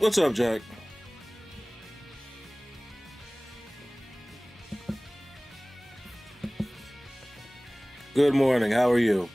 What's up, Jack? Good morning. How are you?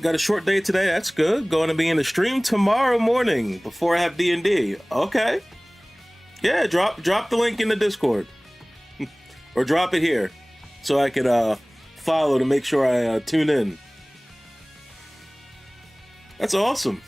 Got a short day today. That's good. Going to be in the stream tomorrow morning before I have D&D. Okay. Yeah, drop the link in the Discord or drop it here so I could follow to make sure I tune in. That's awesome.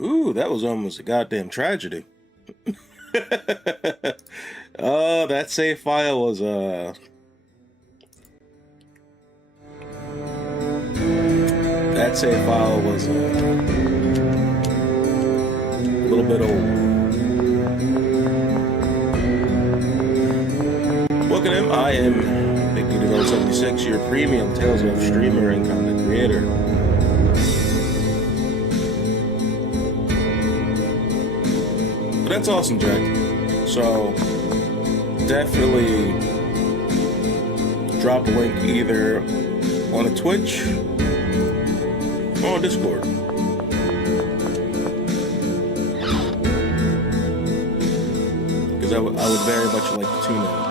Ooh, that was almost a goddamn tragedy. Oh, that save file was that save file was a little bit old. Look at him. I am Big Devo 76, your premium Tales of streamer and content creator. But that's awesome, Jack. So definitely drop a link either on a Twitch or on Discord. Because I would very much like to tune in.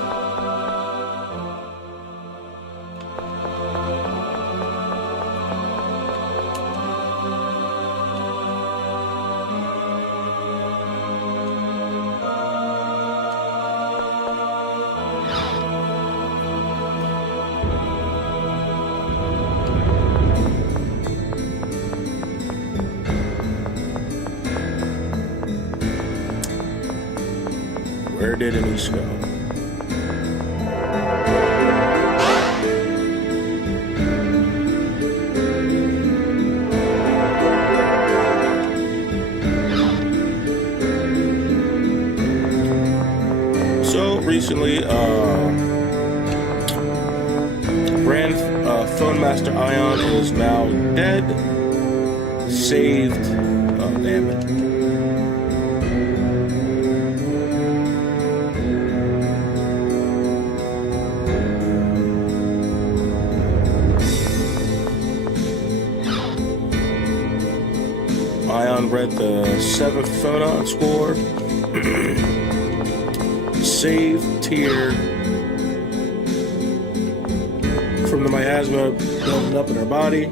Where did Anise go? So recently, Brand Phone Master Ion is now dead. Saved. Oh, damn it. Ion read the 7th Phonon score. Save tier from the miasma building up in her body.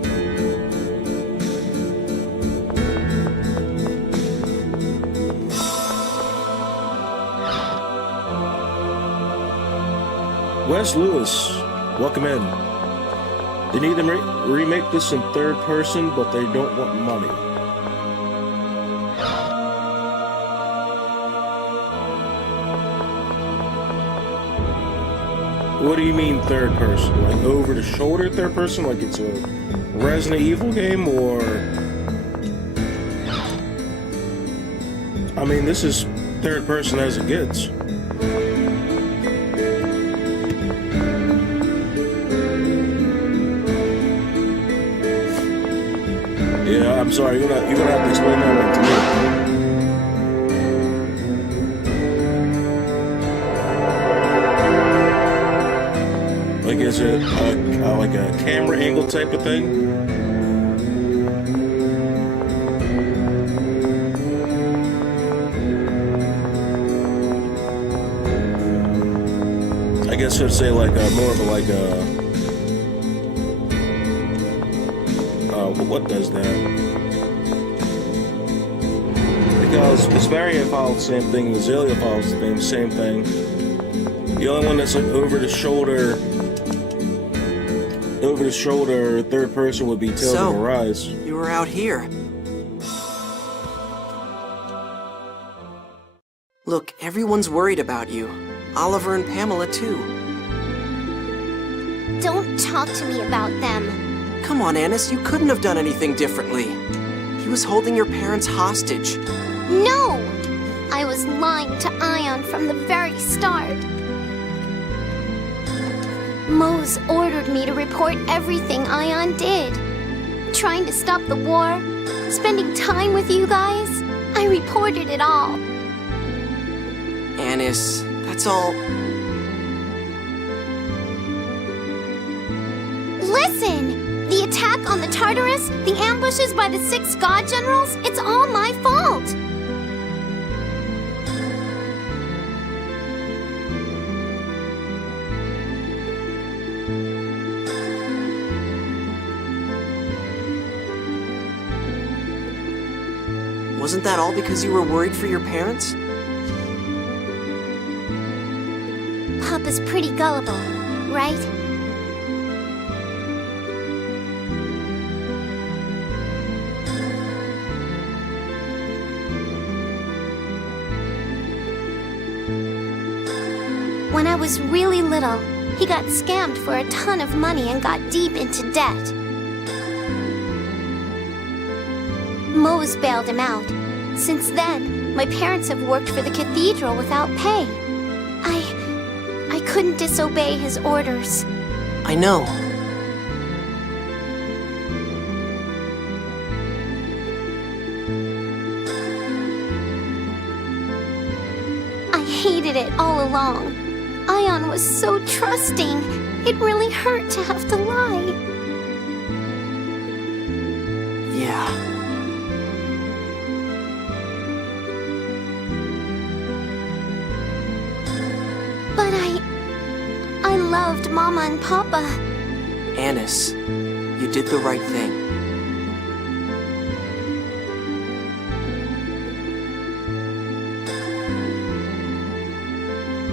Wes Lewis, welcome in. They need to remake this in third person, but they don't want money. What do you mean third person? Like over the shoulder third person? Like it's a Resident Evil game? Or... I mean, this is third person as it gets. Yeah, I'm sorry. You're gonna have to explain that one to me. Like, is it like a camera angle type of thing? I guess I'd say like more of a like a. What does that? Because Vesperia follows the same thing, Azalea follows the same thing. The only one that's like over the shoulder third person would be Tales of Arise. You were out here. Look, everyone's worried about you. Oliver and Pamela too. Don't talk to me about them. Come on, Annis, you couldn't have done anything differently. He was holding your parents hostage. No! I was lying to Ion from the very start. Mose ordered me to report everything Ion did. Trying to stop the war, spending time with you guys. I reported it all. Annis, that's all... Listen! The attack on the Tartarus, the ambushes by the 6 God Generals, it's all my fault! Wasn't that all because you were worried for your parents? Papa's pretty gullible, right? When I was really little, he got scammed for a ton of money and got deep into debt. Mose bailed him out. Since then, my parents have worked for the cathedral without pay. I couldn't disobey his orders. I know. I hated it all along. Ion was so trusting. It really hurt to have to lie. Yeah. But I loved Mama and Papa. Anis, you did the right thing.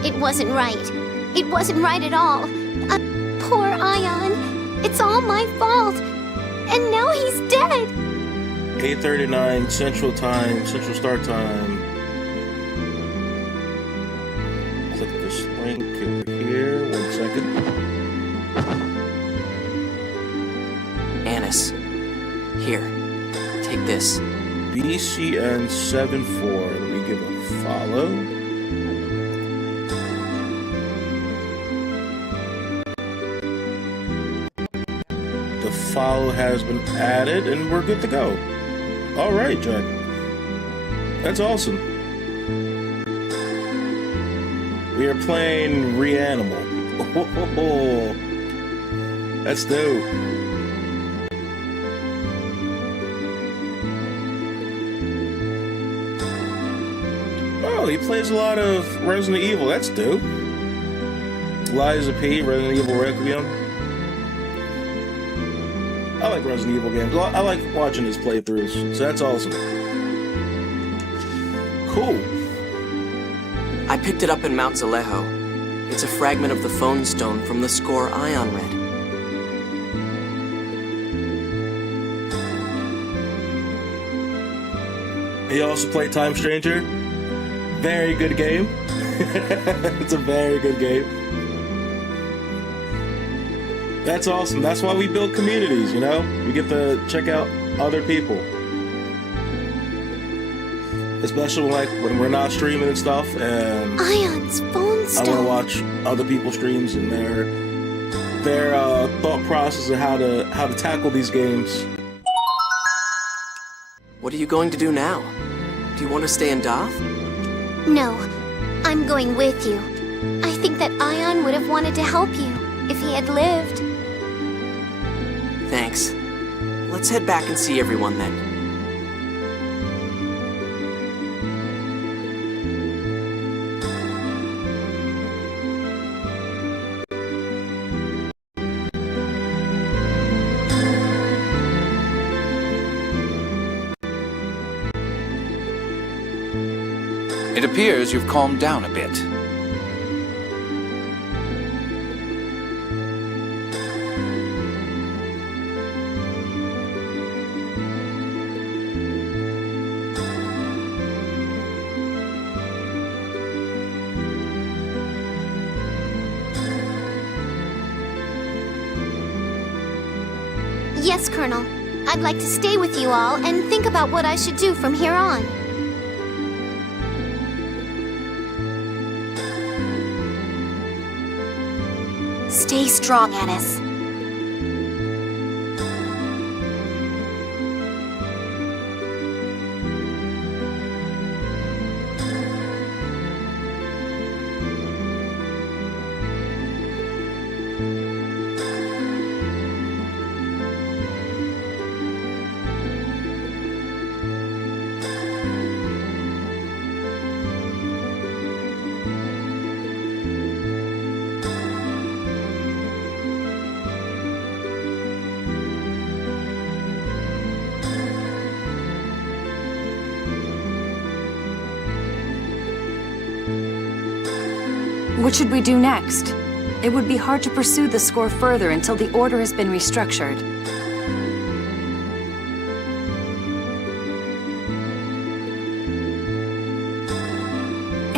It wasn't right. It wasn't right at all. Poor Ion. It's all my fault. And now he's dead. 8:39 Central Time, Central Start Time. Click this link over here. 1 second. Anis, here, take this. BCN74. Let me give a follow. The follow has been added, and we're good to go. All right, Jack. That's awesome. We are playing Reanimal. Oh, that's dope. Oh, he plays a lot of Resident Evil. That's dope. Liza P, Resident Evil Requiem. I like Resident Evil games. I like watching his playthroughs, so that's awesome. Cool. I picked it up in Mount Zalejo. It's a fragment of the phone stone from the score Ion read. He also played Time Stranger. Very good game. It's a very good game. That's awesome. That's why we build communities, you know? We get to check out other people. Especially when we're not streaming and stuff, and Ion's phone I stone. want to watch other people's streams and their thought process of how to tackle these games. What are you going to do now? Do you want to stay in Doth? No, I'm going with you. I think that Ion would have wanted to help you if he had lived. Thanks. Let's head back and see everyone then. It appears you've calmed down a bit. Yes, Colonel. I'd like to stay with you all and think about what I should do from here on. Stay strong, Anis. What should we do next? It would be hard to pursue the score further until the order has been restructured.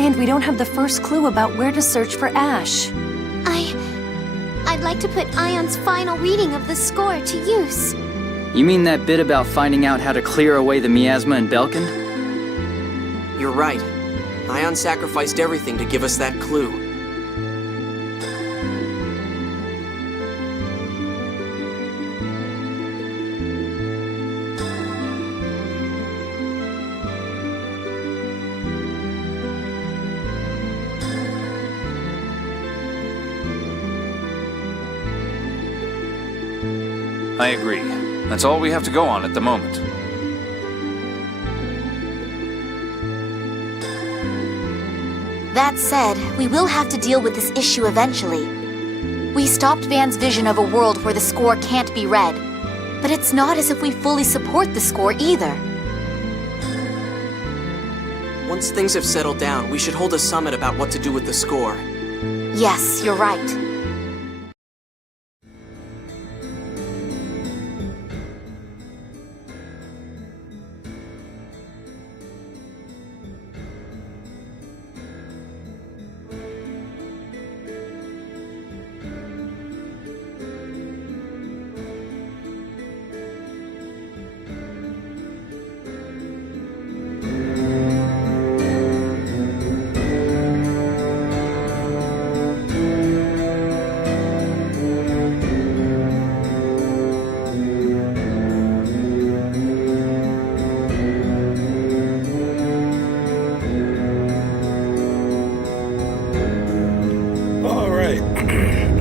And we don't have the first clue about where to search for Ash. I'd like to put Ion's final reading of the score to use. You mean that bit about finding out how to clear away the miasma in Belkin? You're right. Ion sacrificed everything to give us that clue. I agree. That's all we have to go on at the moment. That said, we will have to deal with this issue eventually. We stopped Van's vision of a world where the score can't be read. But it's not as if we fully support the score either. Once things have settled down, we should hold a summit about what to do with the score. Yes, you're right.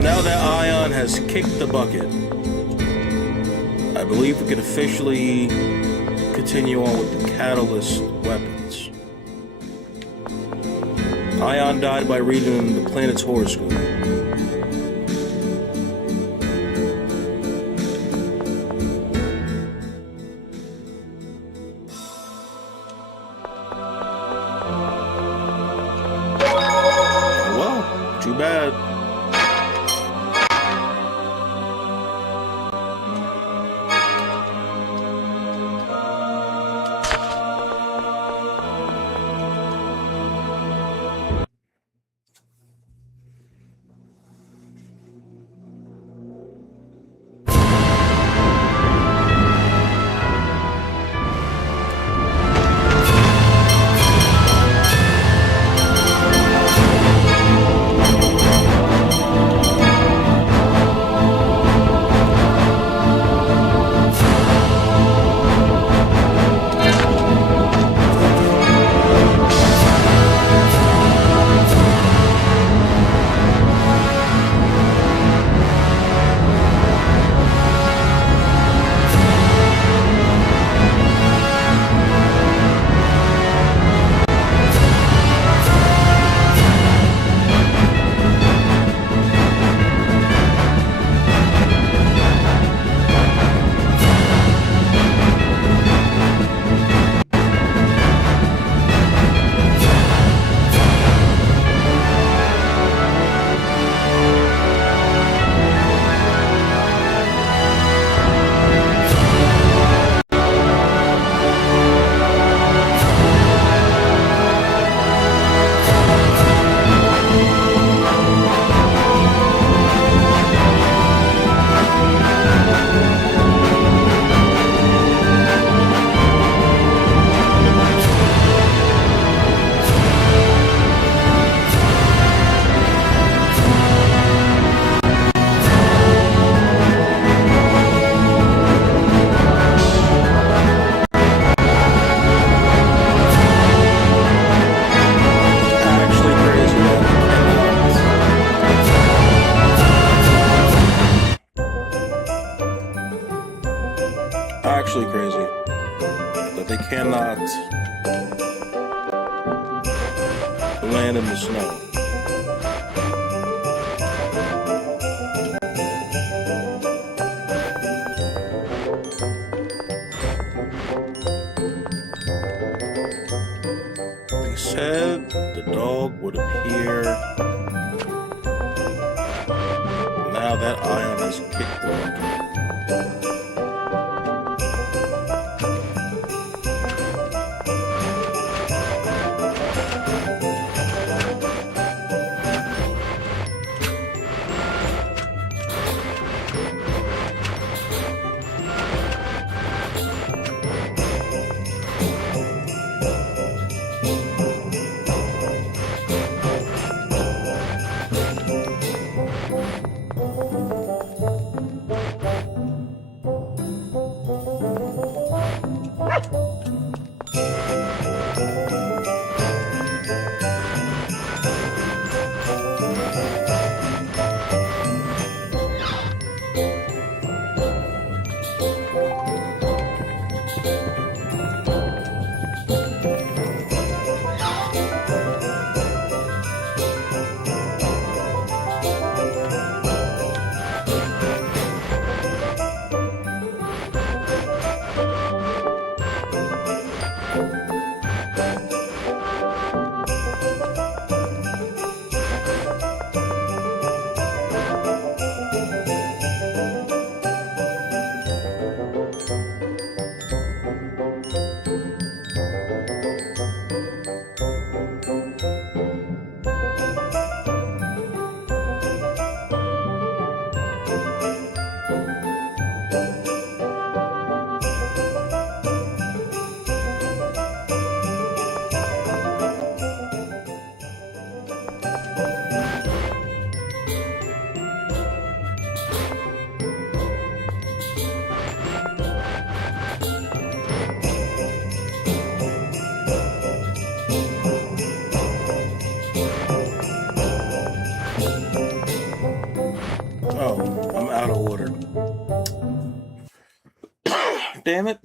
Now that Ion has kicked the bucket, I believe we can officially continue on with the Catalyst weapons. Ion died by reading the planet's horoscope. Well, too bad. Actually crazy that they cannot land in the snow. They said the dog would appear. Now that Ion has kicked the bucket. Damn it.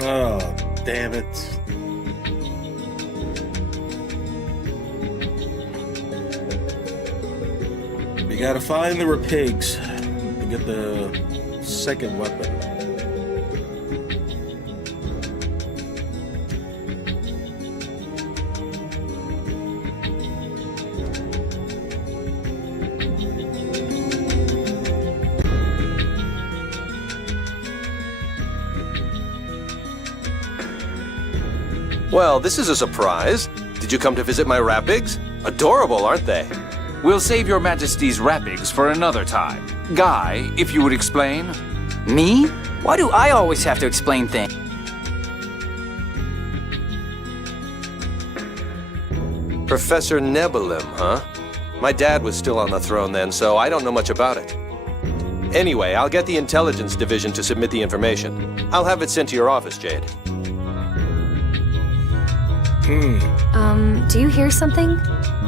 Oh, damn it. We gotta find the repigs to get the second weapon. Well, this is a surprise. Did you come to visit my Rapigs? Adorable, aren't they? We'll save your majesty's Rapigs for another time. Guy, if you would explain. Me? Why do I always have to explain things? Professor Nebulim, huh? My dad was still on the throne then, so I don't know much about it. Anyway, I'll get the intelligence division to submit the information. I'll have it sent to your office, Jade. Do you hear something?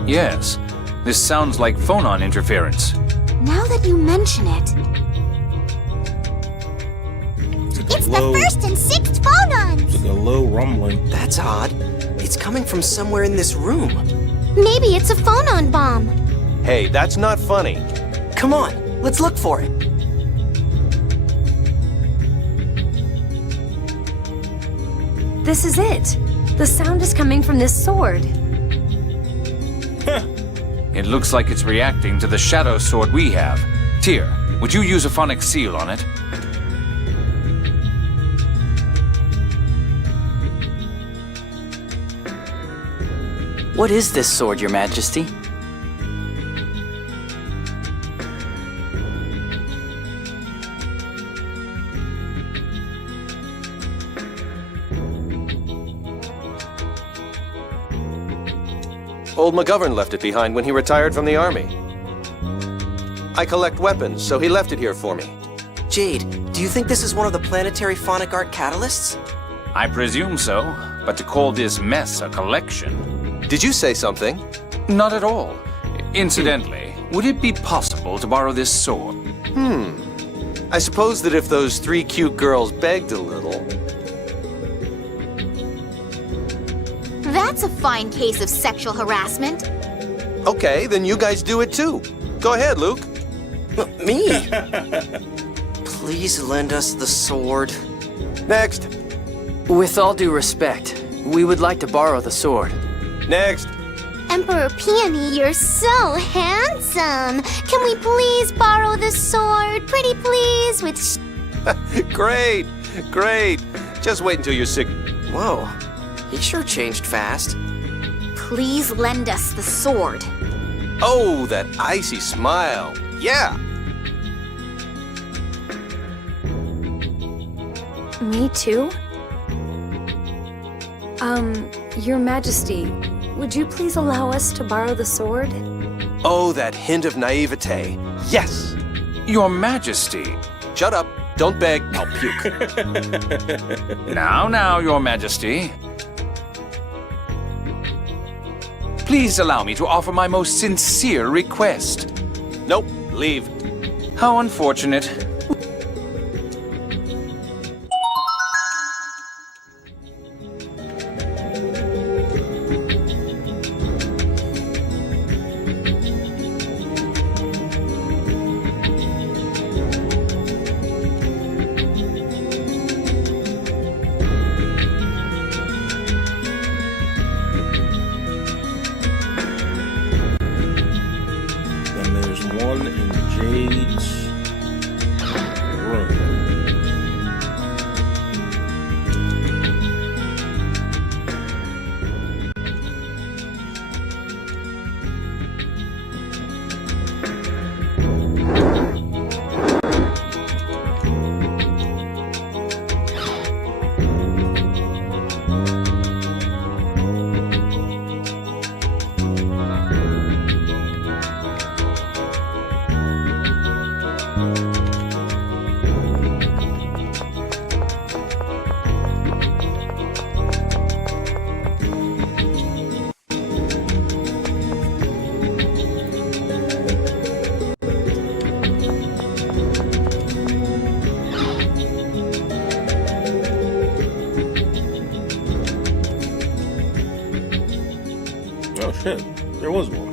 Yes. This sounds like phonon interference. Now that you mention it, It's the first and sixth phonons! Like a low rumbling. That's odd. It's coming from somewhere in this room. Maybe it's a phonon bomb. Hey, that's not funny. Come on, let's look for it. This is it. The sound is coming from this sword. It looks like it's reacting to the shadow sword we have. Tyr, would you use a phonic seal on it? What is this sword, Your Majesty? Old McGovern left it behind when he retired from the army. I collect weapons, so he left it here for me. Jade, do you think this is one of the planetary phonic art catalysts? I presume so, but to call this mess a collection? Did you say something? Not at all. Incidentally, would it be possible to borrow this sword? I suppose that if those 3 cute girls begged a little... That's a fine case of sexual harassment. Okay, then you guys do it too. Go ahead, Luke. Me? Please lend us the sword. Next. With all due respect, we would like to borrow the sword. Next. Emperor Peony, you're so handsome. Can we please borrow the sword? Pretty please, with Great. Great. Just wait until you're sick. Whoa, he sure changed fast. Please lend us the sword. Oh, that icy smile. Yeah. Me too? Your Majesty, would you please allow us to borrow the sword? Oh, that hint of naivete. Yes. Your Majesty. Shut up. Don't beg. I'll puke. Now, Your Majesty. Please allow me to offer my most sincere request. Nope. Leave. How unfortunate. Then there's one in Jade's room. Oh shit, there was one.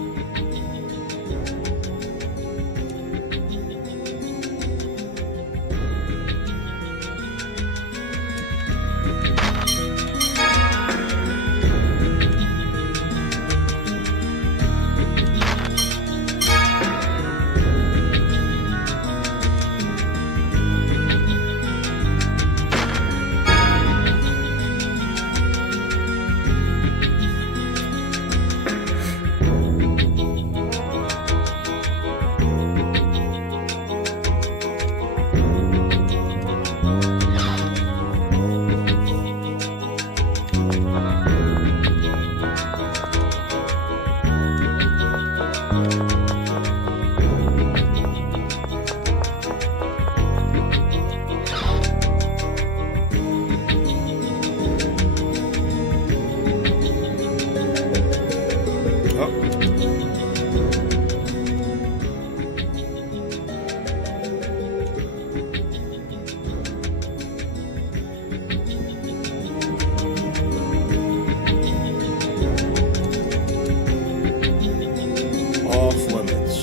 Off limits.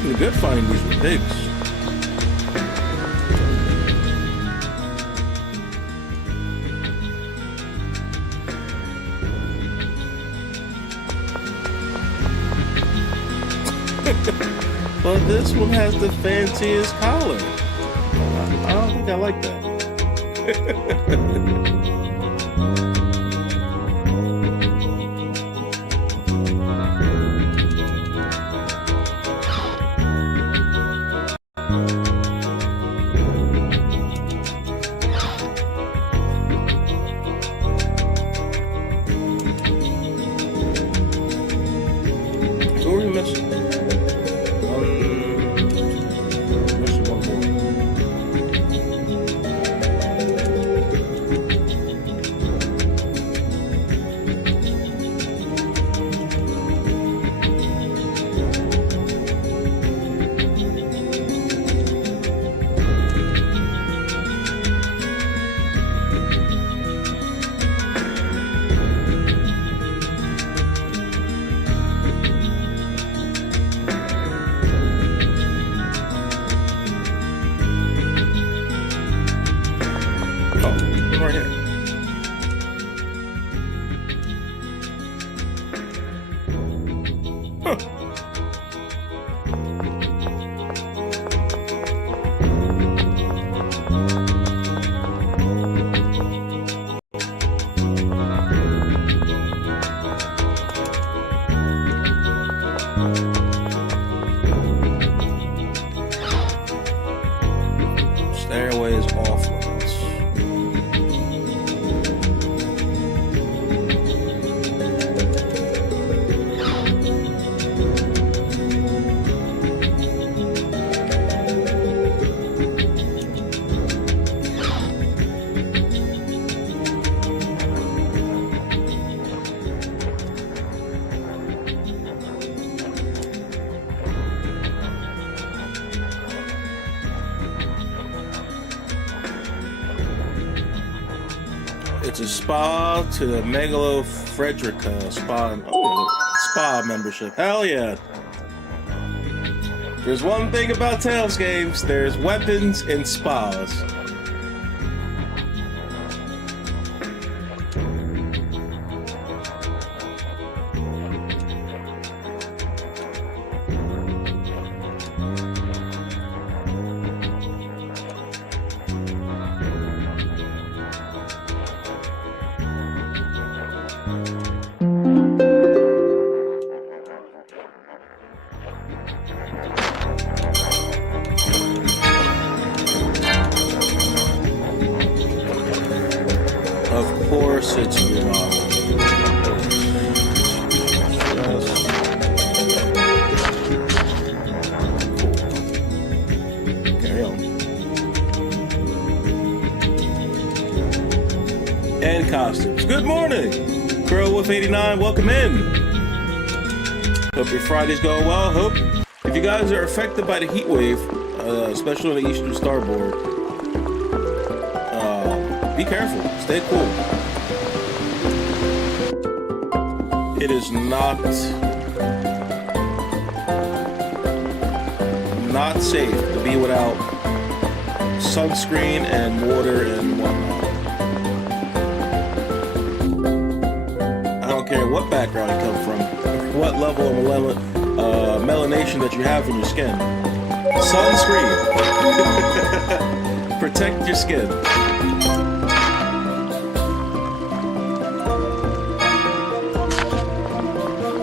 Pretty good finding these with pigs. But this one has the fanciest collar. I don't think I like that. So what are we missing? Missing one more. Huh. Stairways off limits. It's a spa to the Megalo Frederica spa membership. Hell yeah. There's one thing about Tales games, there's weapons and spas. Of course it's Carry on. And costumes. Good morning! Curlwolf89, welcome in. Hope your Friday's going well. Hope if you guys are affected by the heat wave, especially on the Eastern Starboard, be careful. Stay cool. It is not safe to be without sunscreen and water and whatnot. I don't care what background you come from, what level of melanation that you have in your skin. Sunscreen. Protect your skin.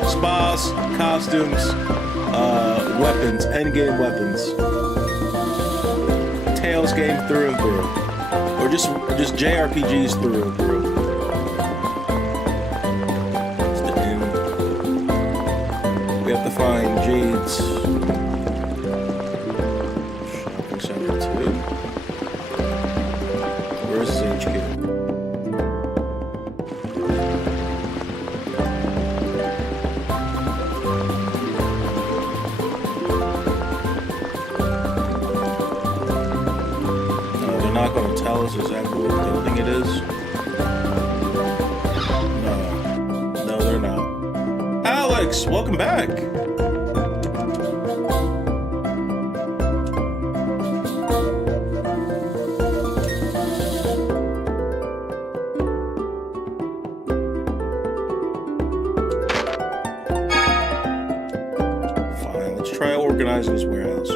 Spas, costumes, weapons, endgame weapons. Tales game through and through. Or just JRPGs through and through. It's the end. We have to find Jade's shopping center too. Where's his HQ? Not going to tell us exactly what building it is. No, they're not. Alex, welcome back. Fine, let's try organizing this warehouse.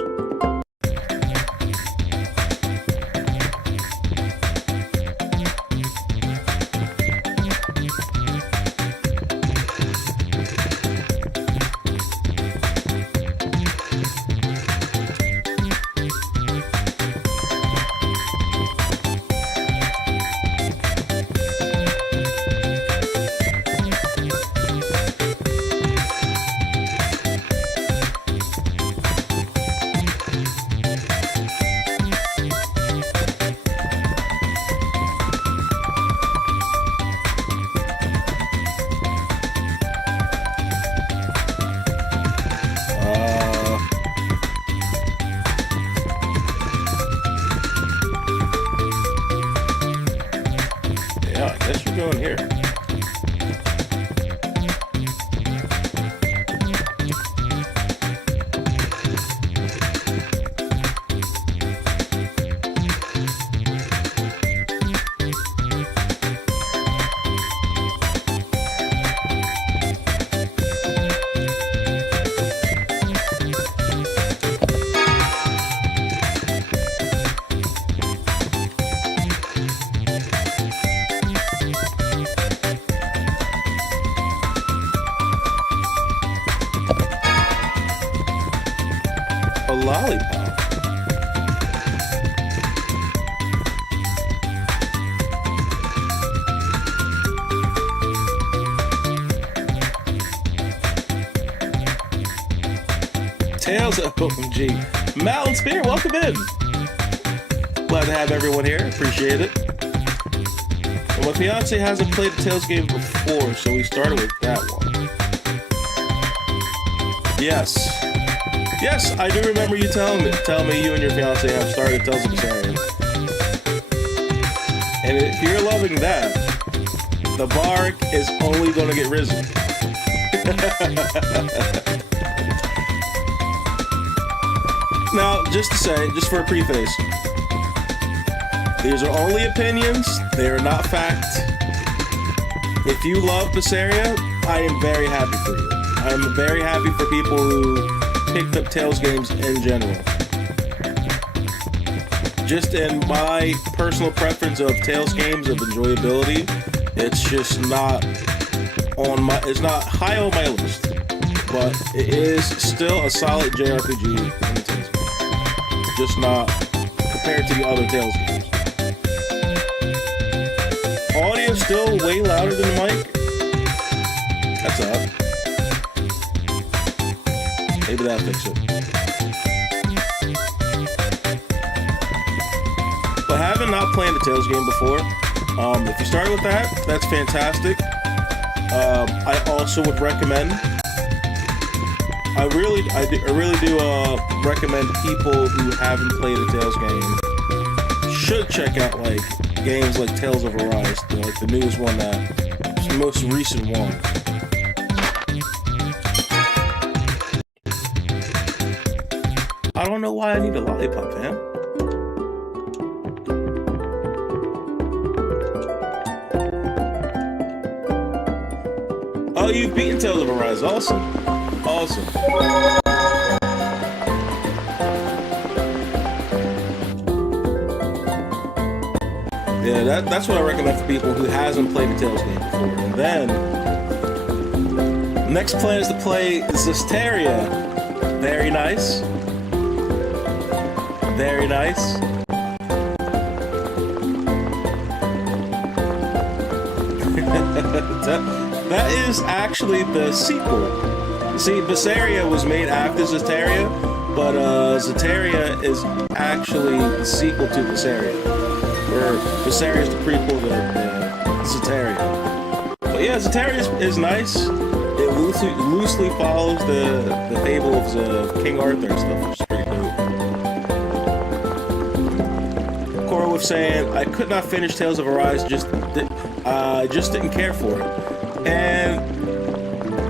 lollipop. Tails of OMG. Mountain Spirit, welcome in. Glad to have everyone here. Appreciate it. And my fiance hasn't played a Tails game before, so we started with that one. Yes. Yes, I do remember you telling me you and your fiance have started Tales of Berseria. And if you're loving that, the bar is only going to get risen. Now, just to say, just for a preface, these are only opinions. They are not fact. If you love Berseria, I am very happy for you. I am very happy for people who picked up Tales games in general. Just in my personal preference of Tales games of enjoyability, it's just not it's not high on my list, but it is still a solid JRPG in the Tales game. Just not compared to the other Tales games. Audio still way louder than the mic. That's up. Maybe that'll fix it. But having not played the Tales game before, if you start with that, that's fantastic. I also would recommend. I really do recommend people who haven't played a Tales game should check out like games like Tales of Arise, like the newest one, the most recent one. I don't know why I need a lollipop, man. Oh, you've beaten Tales of Arise. Awesome. Awesome. Yeah, that's what I recommend for people who hasn't played a Tales game before. And then, next plan is to play Zestiria. Very nice. Very nice. That is actually the sequel. See, Berseria was made after Zestiria, but Zestiria is actually the sequel to Berseria. Where Berseria is the prequel to Zestiria. But yeah, Zestiria is nice. It loosely follows the fables of King Arthur and stuff, which is pretty cool. Cora was saying, I could not finish Tales of Arise, just didn't care for it. And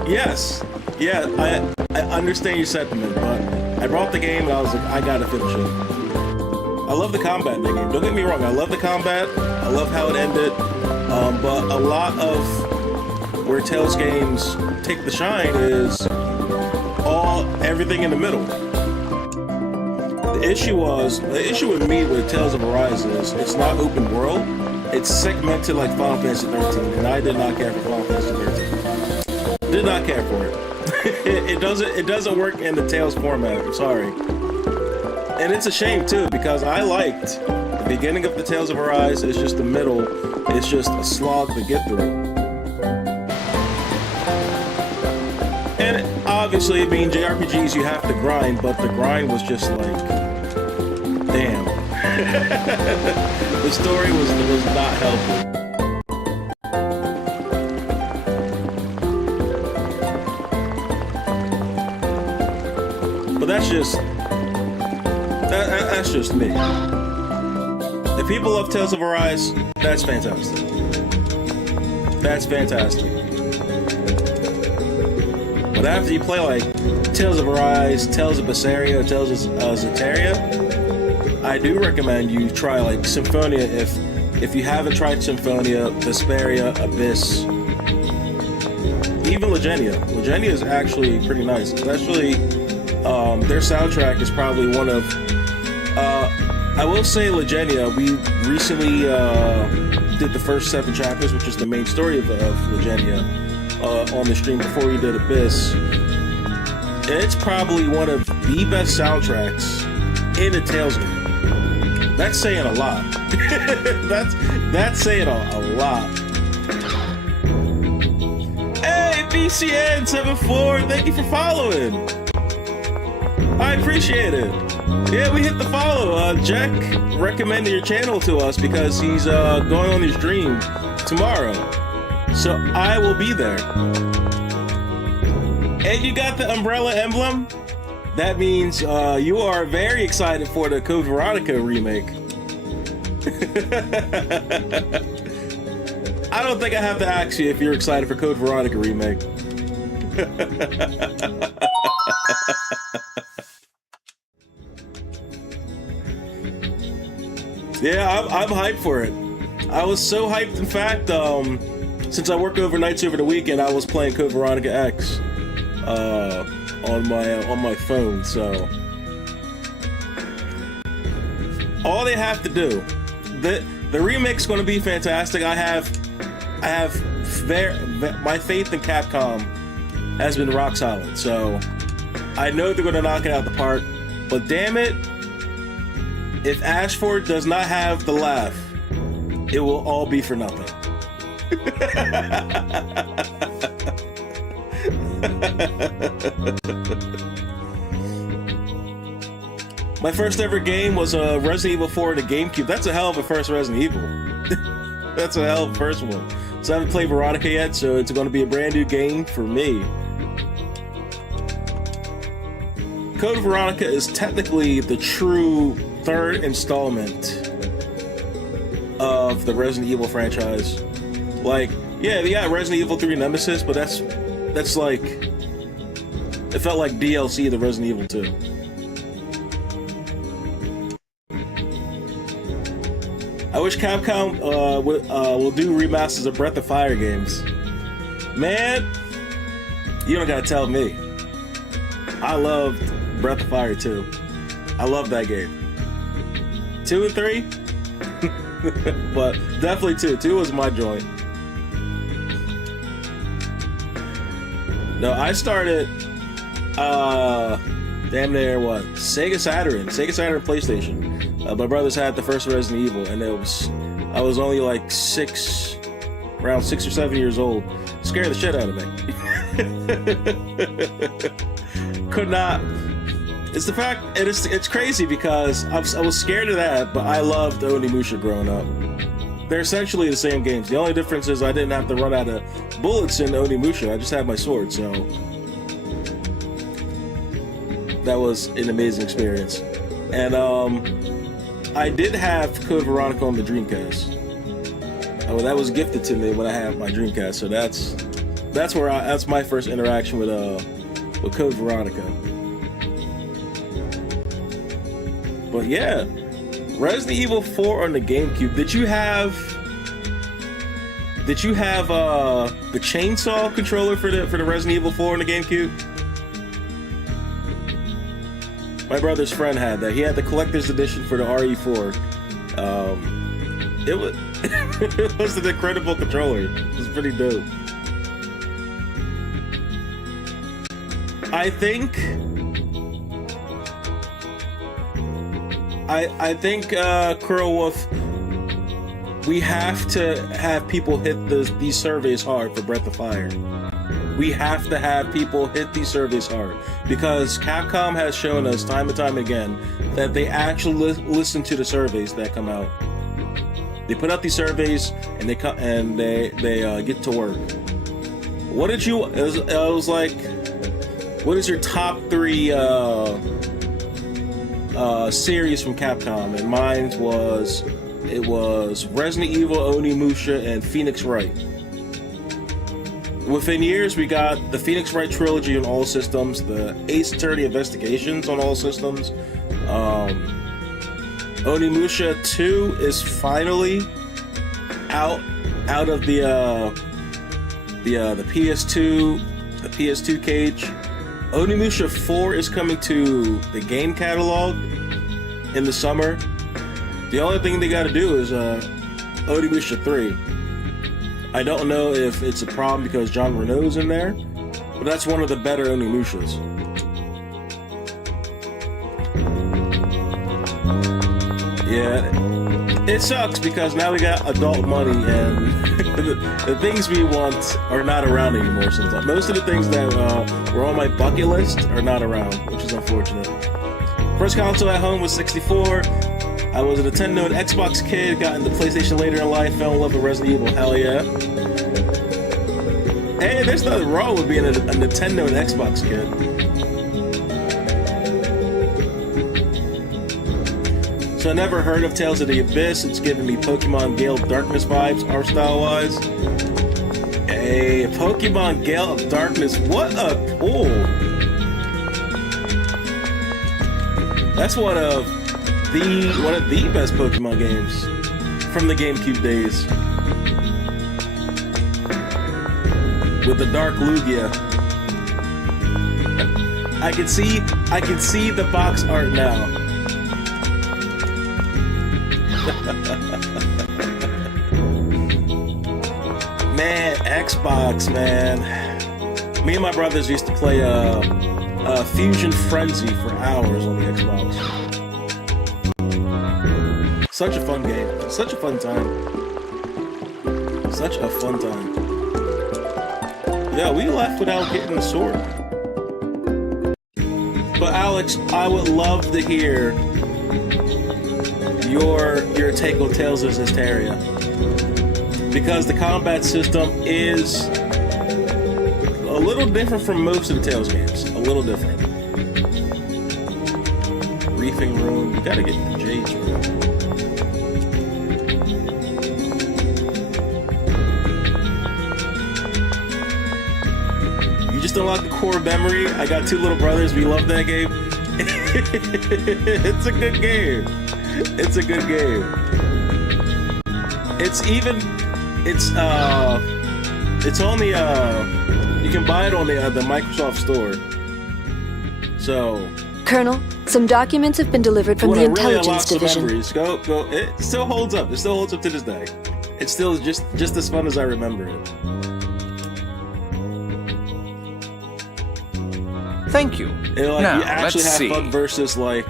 yes, yeah, I understand your sentiment, but I brought the game and I was like, I gotta finish it. I love the combat in the game. Don't get me wrong, I love the combat. I love how it ended. But a lot of where Tales games take the shine is everything in the middle. The issue with me with Tales of Arise is it's not open world. It's segmented like Final Fantasy 13, and I did not care for Final Fantasy 13. Did not care for it. It doesn't work in the Tales format. I'm sorry. And it's a shame too, because I liked the beginning of the Tales of Arise. It's just the middle. It's just a slog to get through. And obviously, being JRPGs, you have to grind, but the grind was just like, damn. The story was not helpful. But that's just me. If people love Tales of Arise, that's fantastic. That's fantastic. But after you play like Tales of Arise, Tales of Berseria, Tales of Zestiria, I do recommend you try like Symphonia if you haven't tried Symphonia, Vesperia, Abyss, even Legenia. Legenia is actually pretty nice, especially their soundtrack is probably one of I will say Legenia, we recently did the first 7 chapters, which is the main story of Legenia, on the stream before we did Abyss. It's probably one of the best soundtracks in a Tales game. That's saying a lot. that's saying a lot. Hey, BCN74, thank you for following. I appreciate it. Yeah, we hit the follow. Jack recommended your channel to us because he's going on his stream tomorrow. So I will be there. And you got the umbrella emblem? That means you are very excited for the Code Veronica remake. I don't think I have to ask you if you're excited for Code Veronica remake. Yeah, I'm hyped for it. I was so hyped. In fact, since I work overnights over the weekend, I was playing Code Veronica X on my phone. So all they have to do, the remake's going to be fantastic. I have my faith in Capcom has been rock solid. So I know they're going to knock it out the park. But damn it, if Ashford does not have the laugh, it will all be for nothing. My first ever game was Resident Evil 4 on the GameCube. That's a hell of a first Resident Evil. That's a hell of a first one. So I haven't played Veronica yet, so it's going to be a brand new game for me. Code Veronica is technically the true third installment of the Resident Evil franchise. Like, yeah, they got Resident Evil 3 Nemesis, but that's like, it felt like DLC to Resident Evil 2. I wish Capcom will do remasters of Breath of Fire games. Man, you don't gotta tell me. I loved Breath of Fire 2. I love that game. 2 and 3? But definitely 2. 2 was my joint. No, I started damn near what? Sega Saturn PlayStation. My brothers had the first Resident Evil, and I was only like around 6 or 7 years old. Scared the shit out of me. Could not. It's the fact, it's crazy because I was scared of that, but I loved Onimusha growing up. They're essentially the same games. The only difference is I didn't have to run out of bullets in Onimusha. I just had my sword, so that was an amazing experience. And I did have Code Veronica on the Dreamcast. Well, that was gifted to me when I had my Dreamcast, so that's my first interaction with Code Veronica. But yeah, Resident Evil 4 on the GameCube. Did you have the chainsaw controller for the Resident Evil 4 on the GameCube? My brother's friend had that. He had the collector's edition for the RE4. It was an incredible controller. It was pretty dope. I think Curl Wolf, we have to have people hit these surveys hard for Breath of Fire. We have to have people hit these surveys hard because Capcom has shown us time and time again that they actually listen to the surveys that come out. They put out these surveys and they get to work. What did you? I was like, what is your top 3 series from Capcom? And mine was Resident Evil, Onimusha, and Phoenix Wright. Within years, we got the Phoenix Wright trilogy on all systems, the Ace Attorney Investigations on all systems. Onimusha 2 is finally out of the PS2 cage. Onimusha 4 is coming to the game catalog in the summer. The only thing they got to do is Onimusha 3. I don't know if it's a problem because John Renault's in there, but that's one of the better Onimushas. Yeah, it sucks because now we got adult money and the things we want are not around anymore sometimes. Most of the things that were on my bucket list are not around, which is unfortunate. First console at home was 64. I was a Nintendo and Xbox kid, got into PlayStation later in life, fell in love with Resident Evil, hell yeah. Hey, there's nothing wrong with being a Nintendo and Xbox kid. So I never heard of Tales of the Abyss. It's giving me Pokemon Gale of Darkness vibes, art style wise. Hey, Pokemon Gale of Darkness, what a pull! That's one of the best Pokemon games from the GameCube days. With the Dark Lugia. I can see the box art now. Man, Xbox, man. Me and my brothers used to play Fusion Frenzy for hours on the Xbox. Such a fun game. Such a fun time. Such a fun time. Yeah, we left without getting the sword. But Alex, I would love to hear your take on Tales of Zestiria, because the combat system is a little different from most of the Tales games. A little different. Reefing room. You gotta get the Jade's room. You just unlock the core memory. I got two little brothers. We love that game. It's a good game. It's a good game. It's on the you can buy it on the Microsoft Store. So Colonel, some documents have been delivered from the really unlock Intelligence some Division. memories. Go. It still holds up. It still holds up to this day. It's still just as fun as I remember it. Thank you. And, like, Now, you actually let's have see. fun versus like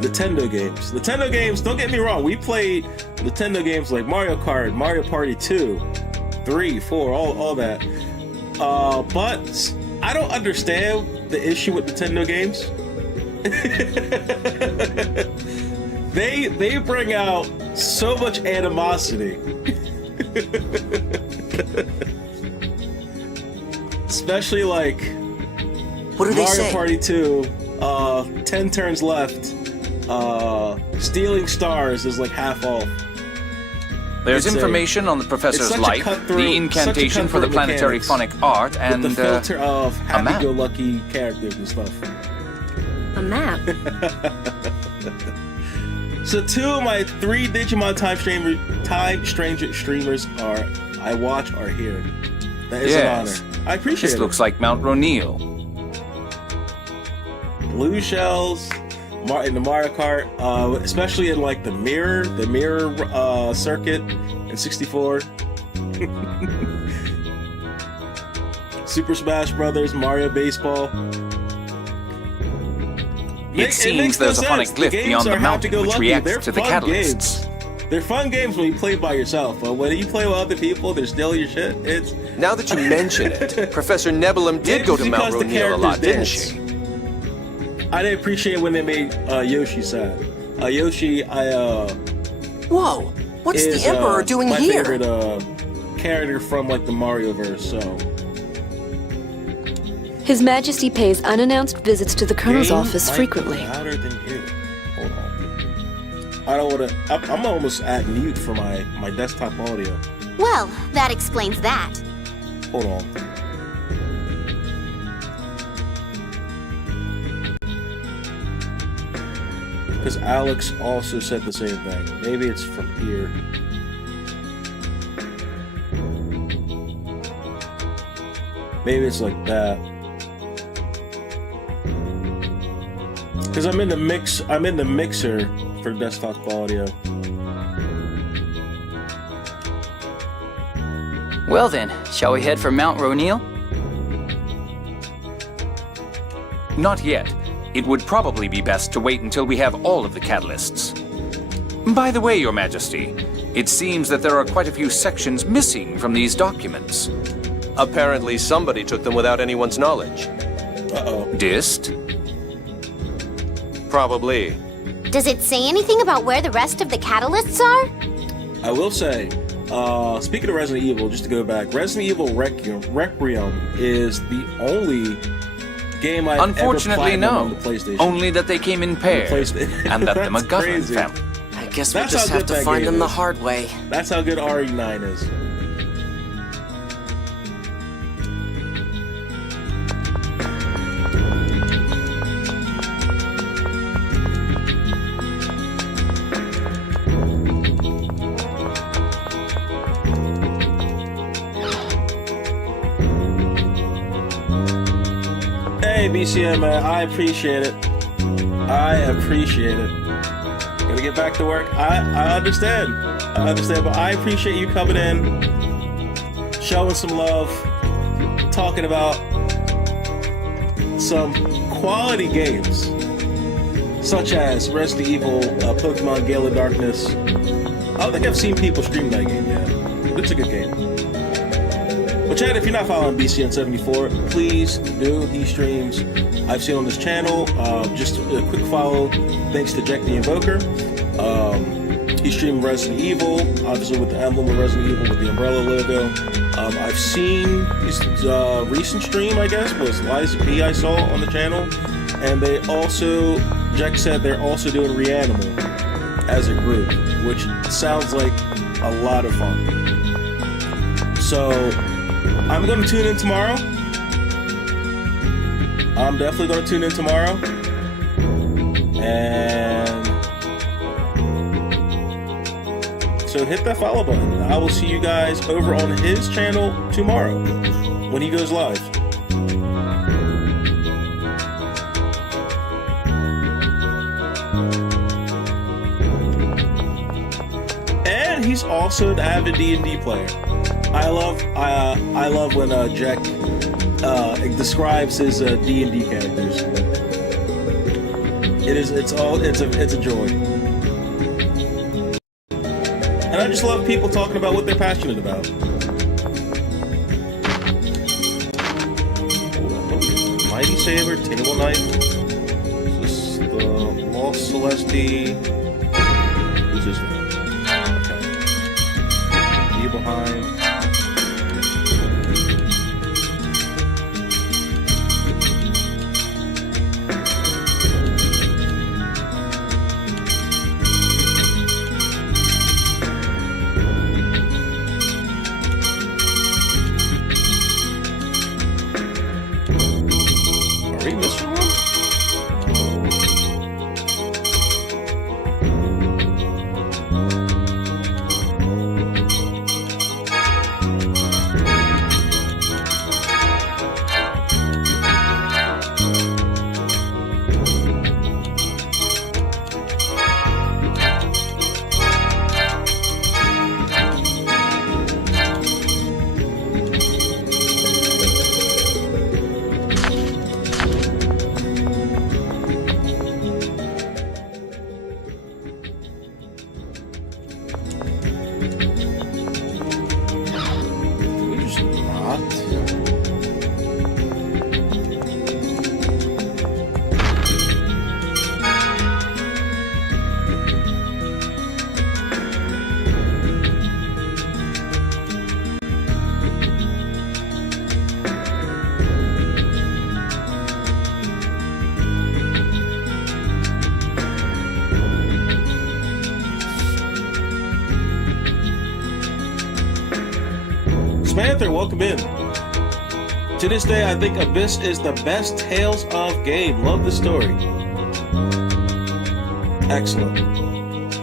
Nintendo games. Nintendo games, don't get me wrong, we played Nintendo games like Mario Kart, Mario Party 2, 3, 4, all that. But I don't understand the issue with Nintendo games. They bring out so much animosity. Especially like What do they Mario say? Party 2, 10 turns left. Stealing stars is like half off. There's It's information on the professor's such a life, cutthroat- the incantation for the cutthroat planetary mechanics. phonic art, and With the filter of a map. happy-go-lucky characters and stuff. A map? So 2 of my 3 Digimon Time Stranger streamers I watch are here. That is Yes. an honor. I appreciate This it. looks like Mount Ronil. Blue shells in the Mario Kart, especially in like the mirror circuit in 64. Super Smash Brothers, Mario Baseball. It seems there's a phonic glyph beyond the mountain which reacts to the catalysts. They're fun games when you play by yourself, but when you play with other people, they're stealing your shit. It's Now that you mention it, Professor Nebulum did go to Mount because the Ronil a lot, didn't characters she? I didn't appreciate when they made Yoshi sad. Yoshi, Whoa! What's is the Emperor doing my here? favorite character from like the Mario verse. So His Majesty pays unannounced visits to the Colonel's Game office might be frequently. louder than you. Hold on. I don't want to. I'm almost at mute for my desktop audio. Well, that explains that. Hold on. Because Alex also said the same thing. Maybe it's from here. Maybe it's like that. Because I'm in the mixer for desktop audio. Well then, shall we head for Mount Ronil? Not yet. it would probably be best to wait until we have all of the catalysts. By the way, Your Majesty, it seems that there are quite a few sections missing from these documents. Apparently somebody took them without anyone's knowledge. Uh-oh. Dist? Probably. Does it say anything about where the rest of the catalysts are? I will say, speaking of Resident Evil, just to go back, Resident Evil Requiem is the only game I've Unfortunately, ever no. on the PlayStation. Only that they came in pairs, and that the That's MacGuffin crazy. family. I guess we'll That's just how have good to that find game them the is. hard way. That's how good RE9 is. Hey, BCM, man, I appreciate it. I appreciate it. Gotta get back to work. I understand. But I appreciate you coming in, showing some love, talking about some quality games, such as Resident Evil, Pokemon Gale of Darkness. I don't think I've seen people stream that game yet. But it's a good game. But Chad, if you're not following BCN74, please do. He streams I've seen on this channel. Just a quick follow, thanks to Jack the Invoker. He streamed Resident Evil, obviously with the emblem of Resident Evil with the umbrella logo. I've seen his recent stream, I guess, was Liza P I saw on the channel. And they also, Jack said they're also doing Reanimal as a group, which sounds like a lot of fun. So I'm going to tune in tomorrow. I'm definitely going to tune in tomorrow. And so hit that follow button. I will see you guys over on his channel tomorrow when he goes live. And he's also an avid D&D player. I love when Jack describes his D&D characters. It's a joy. And I just love people talking about what they're passionate about. Mighty Saber, Table Knife. This is the Lost Celeste. Who's this one? Okay. Nibelheim. Samantha, welcome in. To this day, I think Abyss is the best Tales of game. Love the story. Excellent.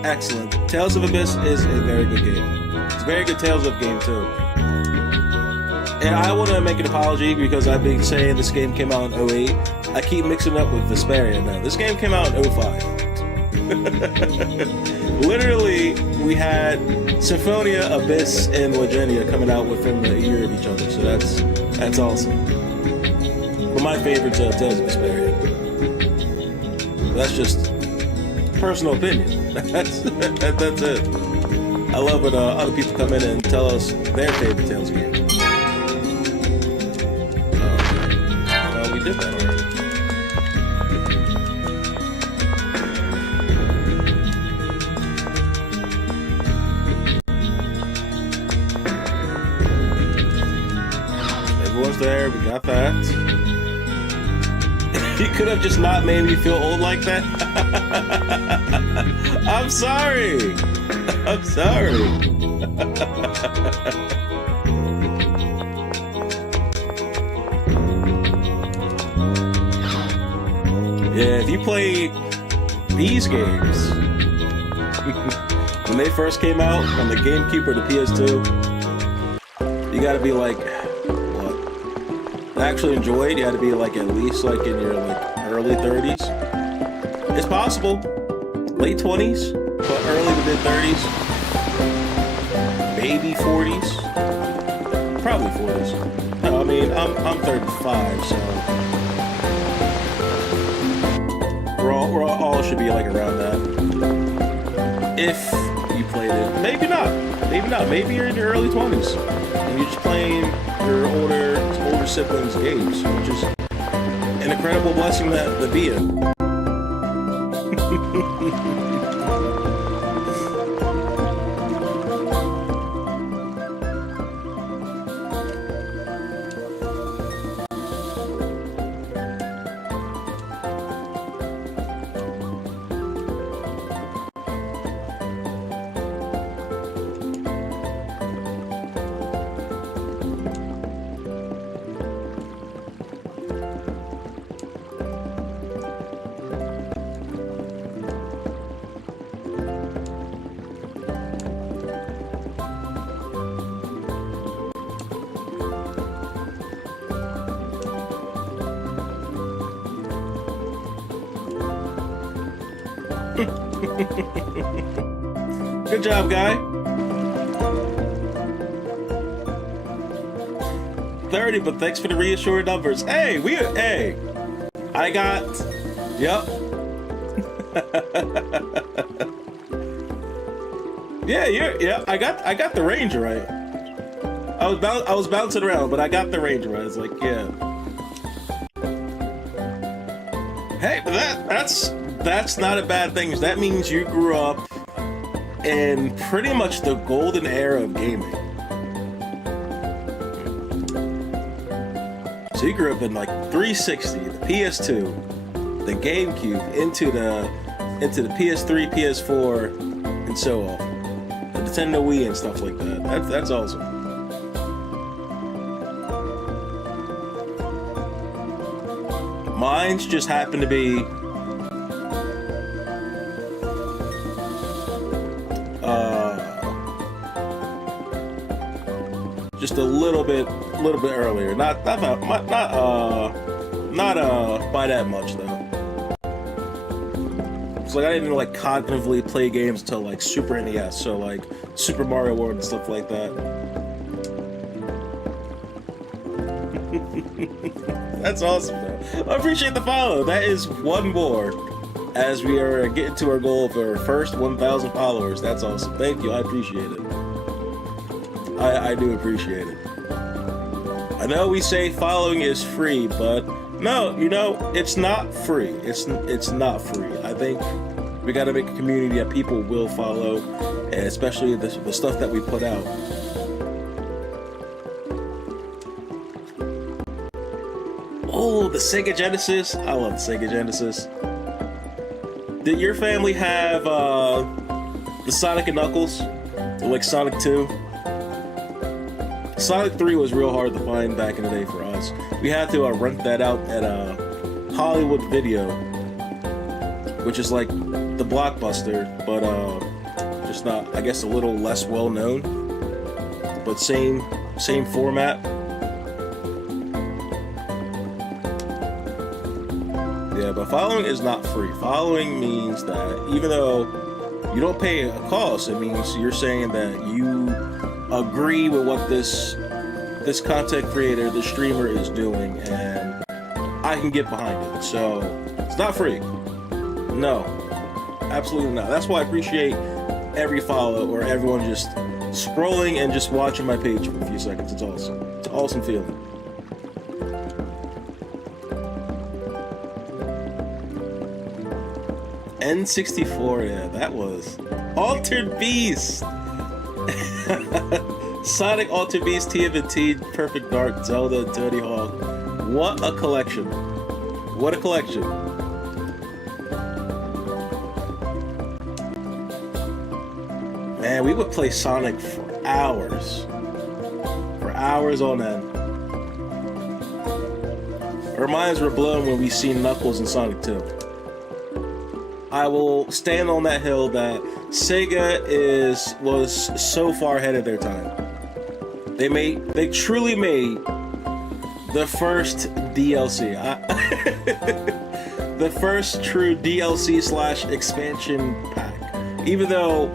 Excellent. Tales of Abyss is a very good game. It's a very good Tales of game, too. And I want to make an apology because I've been saying this game came out in 08. I keep mixing it up with Vesperia now. This game came out in 05. Literally, we had Symphonia, Abyss, and Legenia coming out within a year of each other, so that's awesome. But my favorite's Tales of Vesperia. That's just personal opinion. That's it. I love when other people come in and tell us their favorite Tales game. We did that already. Everyone's there. We got that. You could have just not made me feel old like that. I'm sorry. I'm sorry. Yeah, if you play these games, when they first came out on the GameCube or the PS2, you gotta be like, what? To actually enjoy it, you gotta be like at least like in your like early 30s. It's possible. Late 20s, but early to mid 30s. Maybe 40s. Probably 40s. No, I mean, I'm 35, so we're all should be like around that. If you played it, maybe not. Maybe not. Maybe you're in your early 20s and you're just playing your older siblings' games, which is an incredible blessing to be in. Good job, guy. 30, but thanks for the reassuring numbers. Hey, I got, yep. Yeah, I got the range right. I was bouncing around, but I got the range right. It's like, yeah. Hey, but that's not a bad thing. That means you grew up in pretty much the golden era of gaming. So you grew up in like 360, the PS2, the GameCube, into the PS3, PS4, and so on. The Nintendo Wii and stuff like that. That's awesome. Mine's just happened to be just a little bit earlier. Not by that much though. It's like I didn't like cognitively play games until like Super NES, so like Super Mario World and stuff like that. That's awesome though. I appreciate the follow. That is one more as we are getting to our goal of our first 1,000 followers. That's awesome. Thank you. I appreciate it. I do appreciate it. I know we say following is free, but no, it's not free. It's not free. I think we got to make a community that people will follow, and especially the stuff that we put out. Oh, the Sega Genesis. I love the Sega Genesis. Did your family have the Sonic and Knuckles? Like Sonic 2? Sonic 3 was real hard to find back in the day for us. We had to rent that out at Hollywood Video, which is like the Blockbuster, but just not, I guess, a little less well known, but same format. Yeah, but following is not free. Following means that even though you don't pay a cost, it means you're saying that you agree with what this content creator, the streamer is doing, and I can get behind it. So it's not free. No, absolutely not. That's why I appreciate every follow or everyone just scrolling and just watching my page for a few seconds. It's awesome. It's an awesome feeling. N64, yeah, that was Altered Beast. Sonic, Altered Beast, TMNT, Perfect Dark, Zelda, Tony Hawk. What a collection! What a collection! Man, we would play Sonic for hours on end. Our minds were blown when we seen Knuckles in Sonic 2. I will stand on that hill that Sega was so far ahead of their time. They truly made the first DLC. The first true DLC / expansion pack. Even though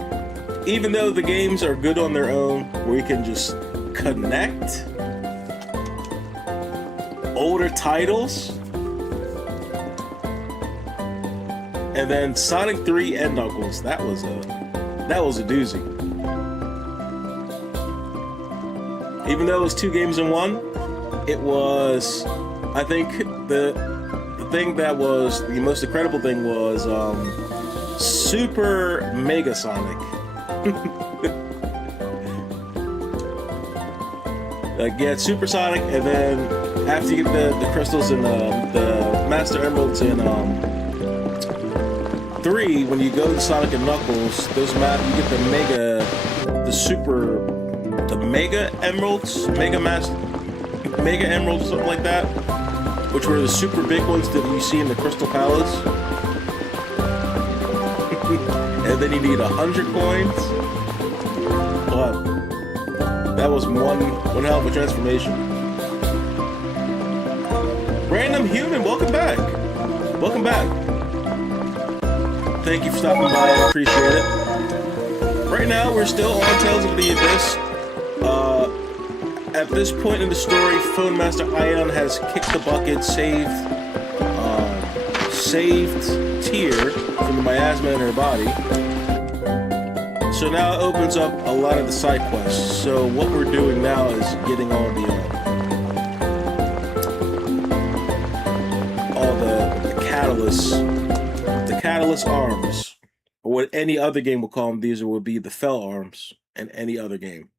the games are good on their own, where you can just connect older titles. And then Sonic 3 and Knuckles, that was a doozy. Even though it was 2 games in one, it was, I think the thing that was the most incredible thing was Super Mega Sonic. Like, yeah, Super Sonic, and then after you get the crystals and the Master Emeralds in 3, when you go to Sonic and Knuckles, those you get the Mega Emeralds, Mega Emeralds, something like that, which were the super big ones that you see in the Crystal Palace. And then you need 100 coins. But that was one hell of a transformation. Random Human, welcome back. Welcome back. Thank you for stopping by, I appreciate it. Right now, we're still on Tales of the Abyss. At this point in the story, Phone Master Ion has kicked the bucket, saved Tear from the miasma in her body. So now it opens up a lot of the side quests. So what we're doing now is getting all the Catalyst arms, or what any other game will call them. These would be the Fell arms in any other game.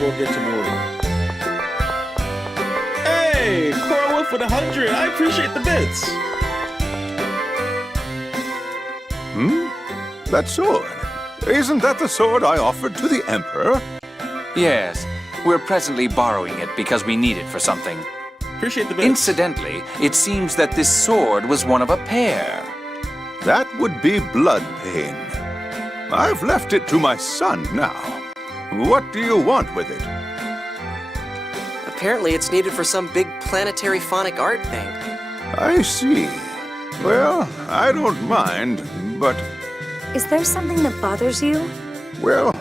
We'll get to more. Hey, Cora Wolf with 100. I appreciate the bits. That sword. Isn't that the sword I offered to the Emperor? Yes, we're presently borrowing it because we need it for something. Appreciate the bits. Incidentally, it seems that this sword was one of a pair. That would be Bloodbane. I've left it to my son now. What do you want with it? Apparently it's needed for some big planetary phonic art thing. I see. Well, I don't mind, but... Is there something that bothers you? Well,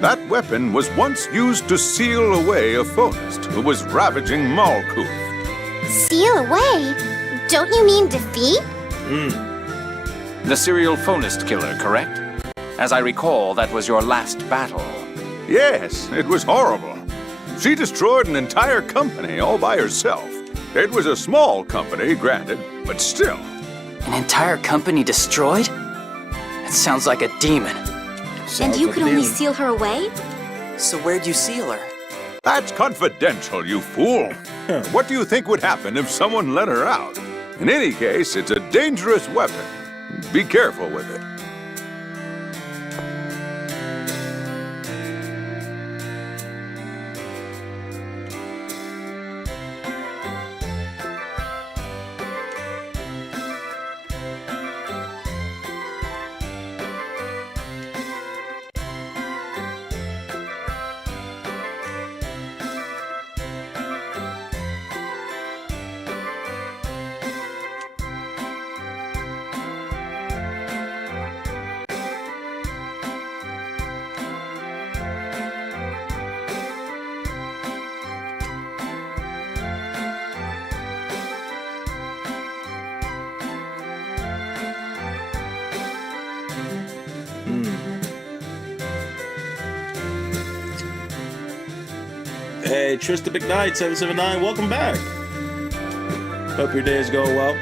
that weapon was once used to seal away a Phonist who was ravaging Malkuth. Seal away? Don't you mean defeat? The serial Phonist killer, correct? As I recall, that was your last battle. Yes, it was horrible. She destroyed an entire company all by herself. It was a small company, granted, but still. An entire company destroyed? That sounds like a demon. And you could only seal her away? So where'd you seal her? That's confidential, you fool. What do you think would happen if someone let her out? In any case, it's a dangerous weapon. Be careful with it. Hey, Trista McKnight, 779, welcome back. Hope your day is going well.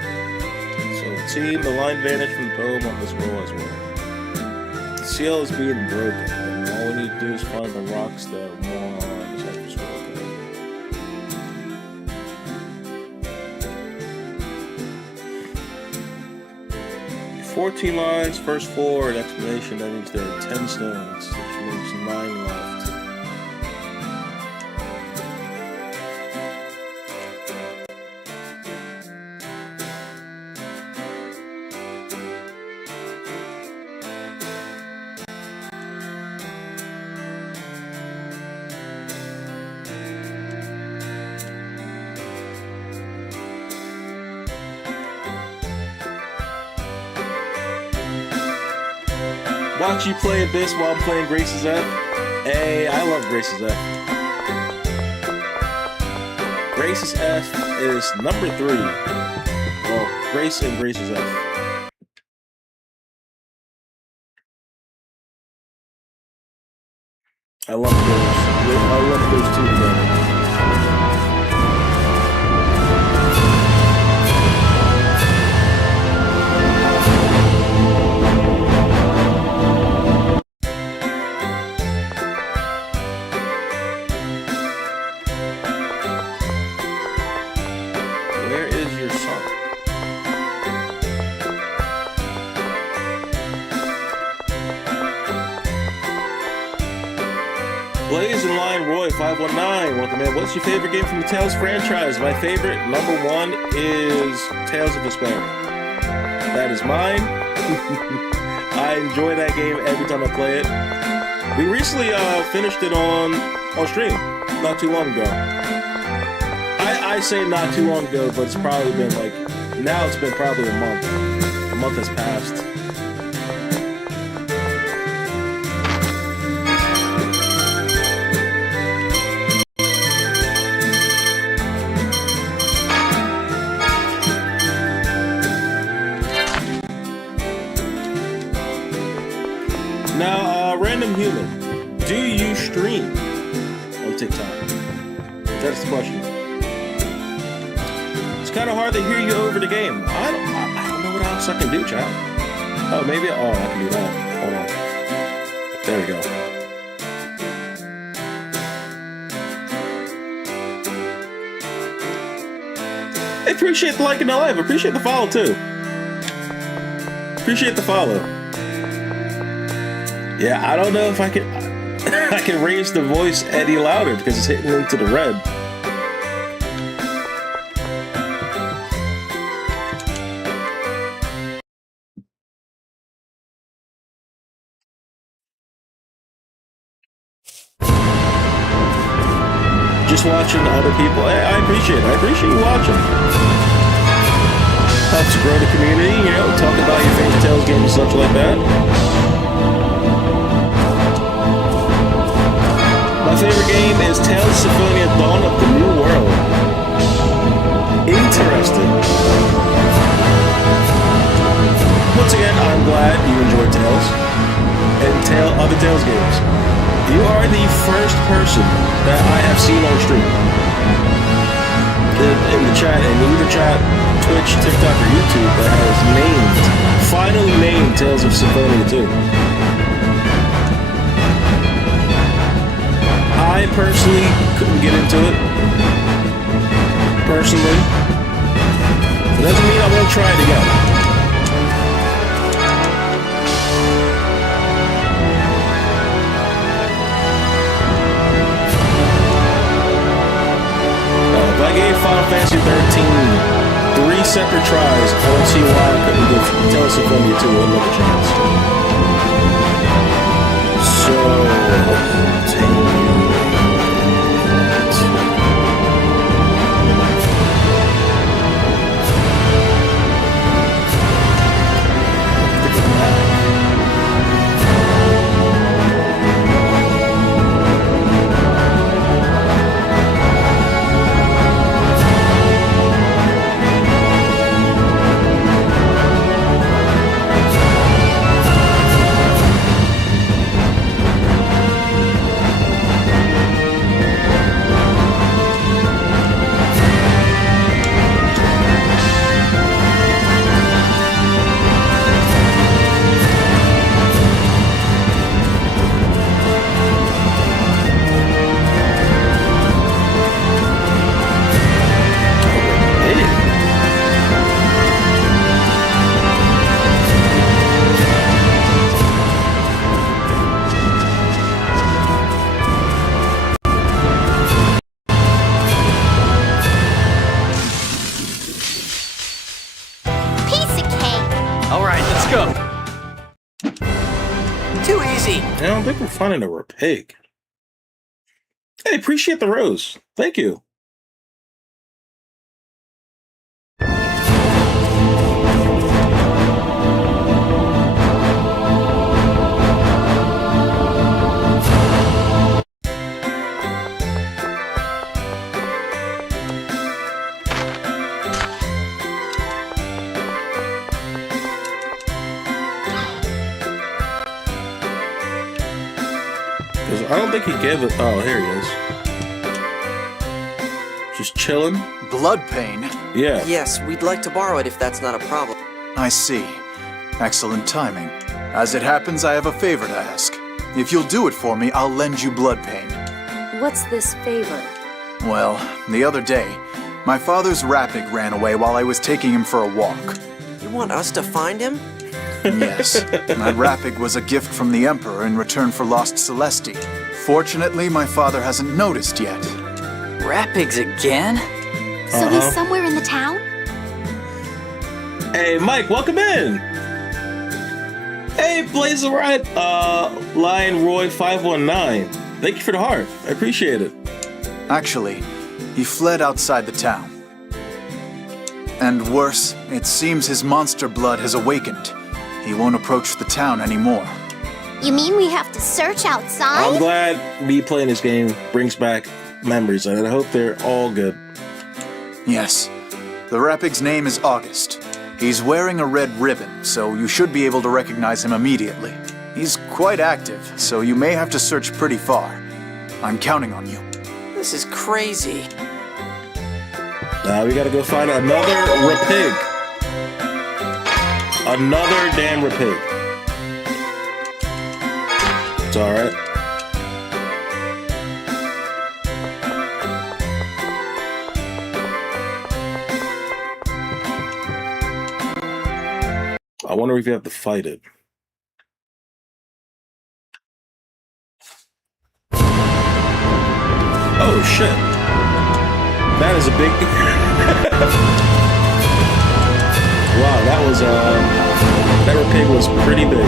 So, team, the line vanished from the poem on this roll as well. The seal is being broken, and all we need to do is find the rocks that are more on this extra scroll. 14 lines, first 4, an explanation. That means there are 10 stones, which means 9 left. Watch you play Abyss while I'm playing Grace's F. Hey, I love Grace's F. Grace's F is number 3. Well, Grace and Grace's F. I love those two together. Blaze and Lion Roy 519, welcome in. What's your favorite game from the Tales franchise? My favorite, number 1, is Tales of Vesperia. That is mine. I enjoy that game every time I play it. We recently finished it on stream not too long ago. I say not too long ago, but it's probably been now it's been probably a month. A month has passed. Now, random human, do you stream on TikTok? That's the question. It's kind of hard to hear you over the game. I don't know what else I can do, chat. Oh, maybe. Oh, I can do that. Hold on. There we go. I appreciate the like and the live. Appreciate the follow too. Appreciate the follow. Yeah, I don't know if I can I can raise the voice any louder because it's hitting into the red. Just watching other people. I appreciate it. I appreciate you watching. Helps grow the community, talk about your favorite Tales games and such like that. My favorite game is Tales of Symphonia Dawn of the New World. Interesting. Once again, I'm glad you enjoyed Tales and other Tales games. You are the first person that I have seen on stream in the chat, in either chat, Twitch, TikTok, or YouTube that has finally named Tales of Symphonia 2. I personally couldn't get into it. Personally. It doesn't mean I won't try it again. separate tries. I don't see why I couldn't give Telesophonia 2 another chance. I don't think we're finding a Repig. Hey, appreciate the rose. Thank you. I don't think he gave it. Oh, here he is. Just chilling. Blood pain? Yeah. Yes, we'd like to borrow it if that's not a problem. I see. Excellent timing. As it happens, I have a favor to ask. If you'll do it for me, I'll lend you blood pain. What's this favor? Well, the other day, my father's Rapig ran away while I was taking him for a walk. You want us to find him? Yes. My Rapig was a gift from the Emperor in return for lost Celesti. Fortunately, my father hasn't noticed yet. Rapigs again? So he's somewhere in the town? Hey, Mike, welcome in. Hey, Blazer Ride, Lion Roy 519. Thank you for the heart. I appreciate it. Actually, he fled outside the town. And worse, it seems his monster blood has awakened. He won't approach the town anymore. You mean we have to search outside? I'm glad me playing this game brings back memories, and I hope they're all good. Yes. The Rapig's name is August. He's wearing a red ribbon, so you should be able to recognize him immediately. He's quite active, so you may have to search pretty far. I'm counting on you. This is crazy. Now we gotta go find another Repig. Another damn Repig. It's alright. I wonder if you have to fight it. Oh shit. That is a big... Wow, that was, that Repig was pretty big.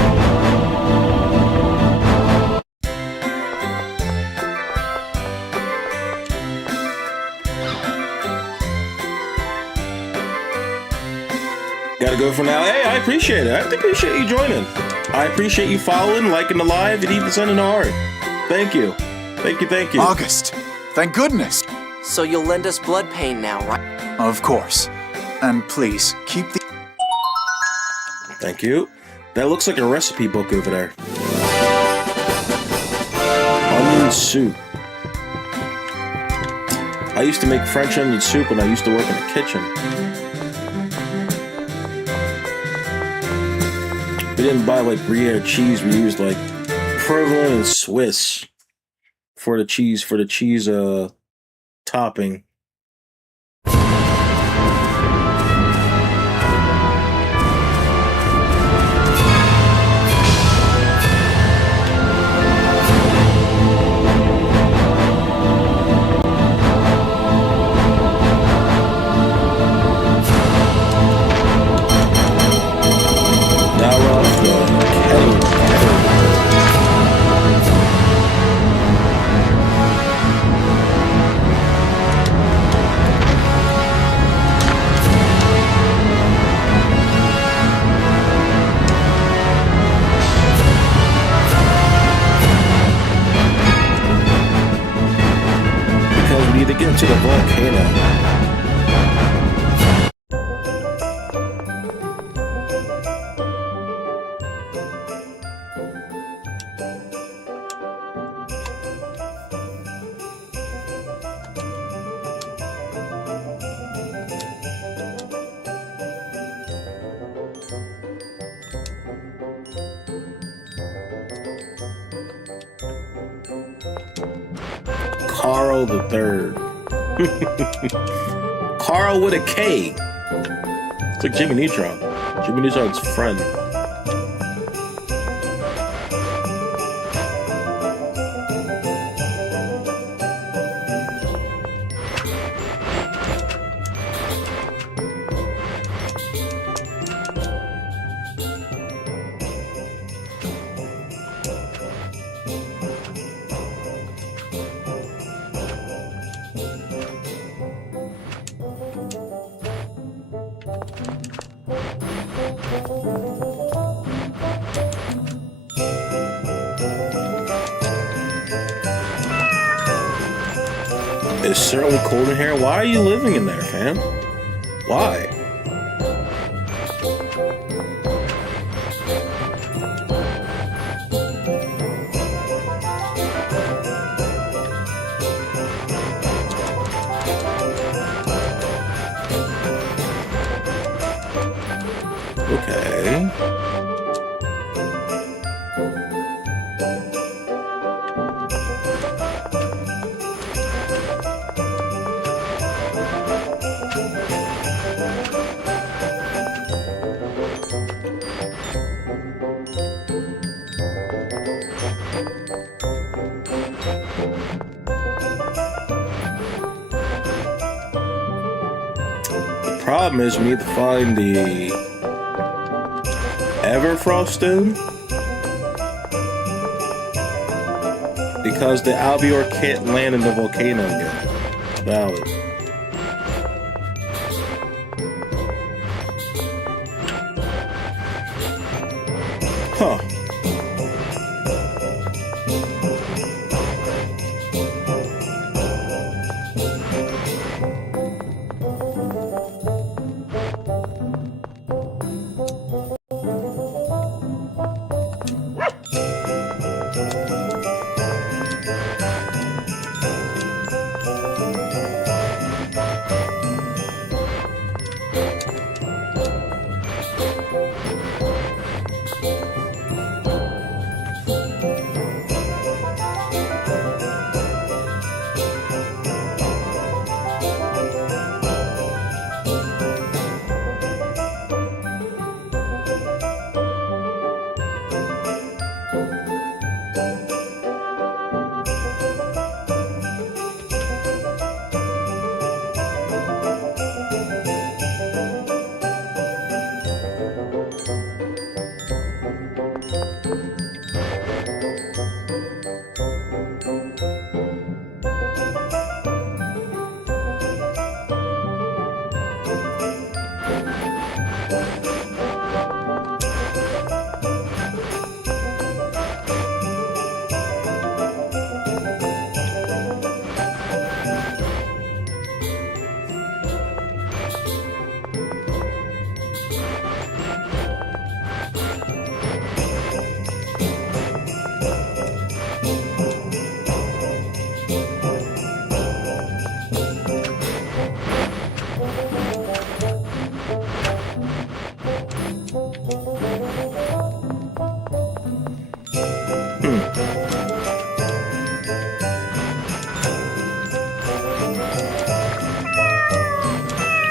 Gotta go for now. Hey, I appreciate it. I appreciate you joining. I appreciate you following, liking the live, and even sending a heart. Thank you. Thank you, thank you. August, thank goodness. So you'll lend us blood pain now, right? Of course. And please, keep the... Thank you. That looks like a recipe book over there. Onion soup. I used to make French onion soup when I used to work in the kitchen. We didn't buy like Gruyere cheese. We used like provolone and Swiss for the cheese topping. Carl the Third. Carl with a K. It's like Jimmy Neutron. Jimmy Neutron's friend. It's certainly cold in here. Why are you living in there, fam? Why? Okay. Problem is we need to find the Everfrost Stone because the Albior can't land in the volcano again. Valid. Huh.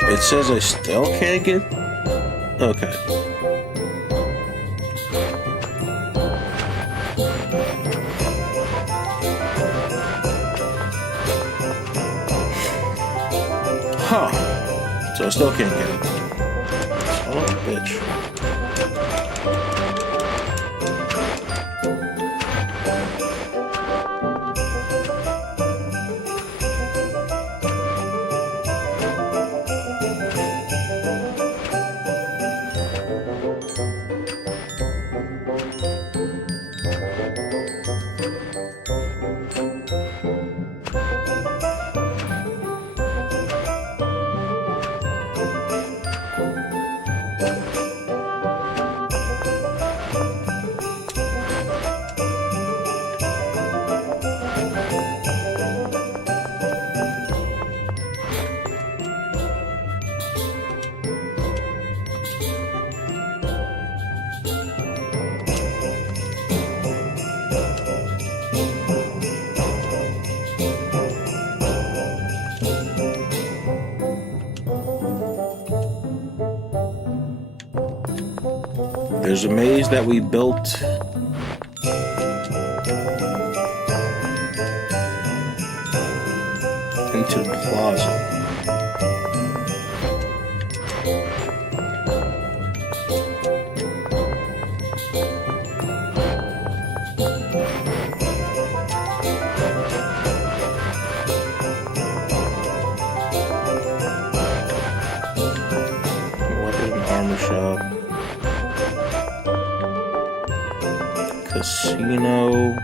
It says I still can't get... Okay. Huh. So I still can't get it. Son of a bitch. There's a maze that we built. Into the plaza. Casino.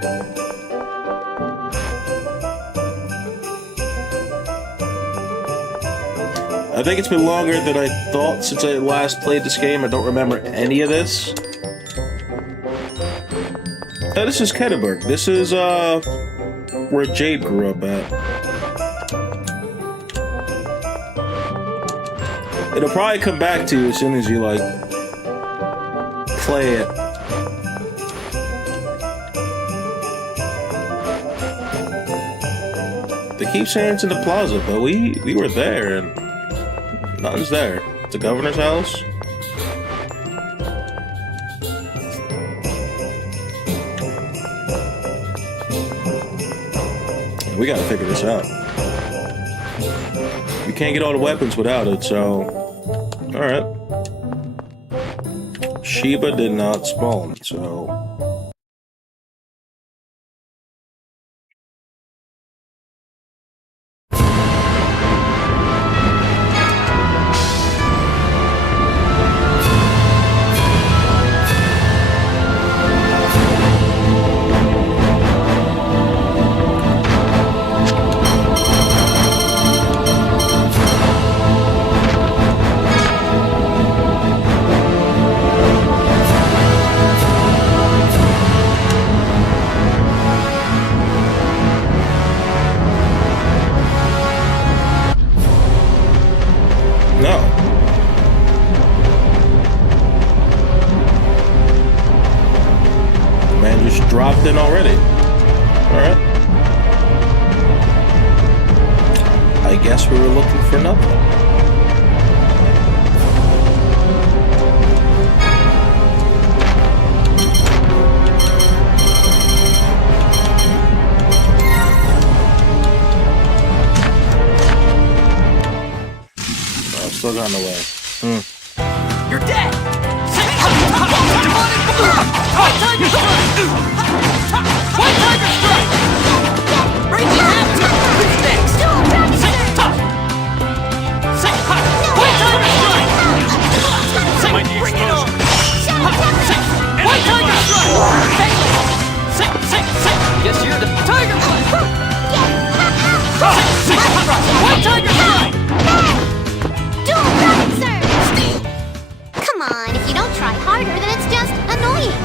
I think it's been longer than I thought since I last played this game. I don't remember any of this. Oh, this is Ketterberg. This is where Jade grew up at. It'll probably come back to you as soon as you like play it. They keep saying it's in the plaza, but we were there and nothing's there. It's the governor's house. We gotta figure this out. We can't get all the weapons without it, so... Alright. Sheba did not spawn, so... Dropped in already. Alright. I guess we were looking for nothing. Oh, still got in the way. You're dead! White Tiger Strike! Breaking Hammer! What's next? White Tiger Strike! Might be explosion. White Tiger Strike! Guess you're the Tiger Blood! White Tiger Strike! Dual Boxer! Come on, if you don't try harder, then it's just annoying.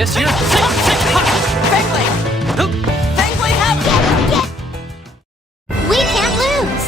Guess you're... Fangblade! Fangblade, have it! We can't lose!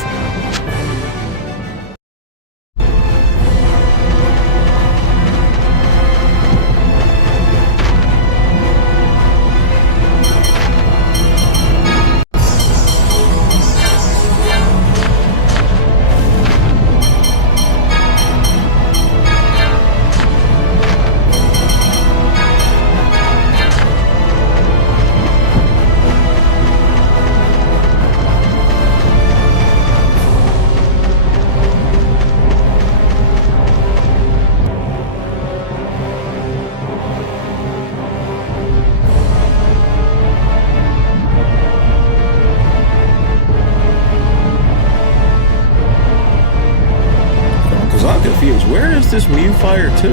Because I'm confused. Where is this Mew Fire 2?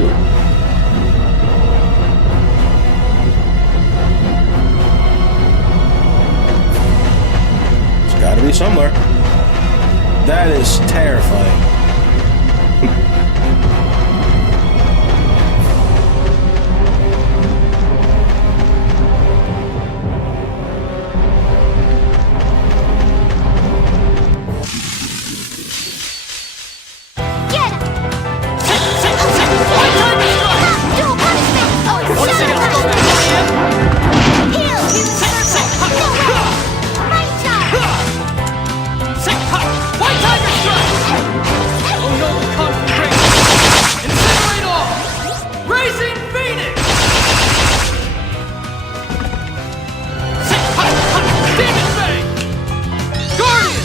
It's gotta be somewhere. That is terrifying. Get him! Dual punishment! Heal! No way! Right shot! White Tiger Strike! Oh no, concentration! Incinerate all! Raising Phoenix! Demon Fang! Guardian!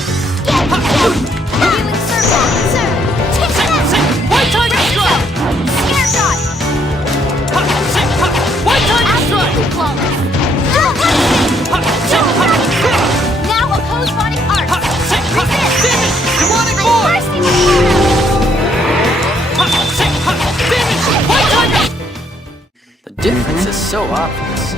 Healing circle! Sir! Take that! White Tiger Strike! Scare shot! White Tiger Strike! Absolutely flawless! Dual punishment! Now oppose Ronic Arts! Resist! Demonic I'm Void! bursting with venom! White Tiger! The difference is so obvious.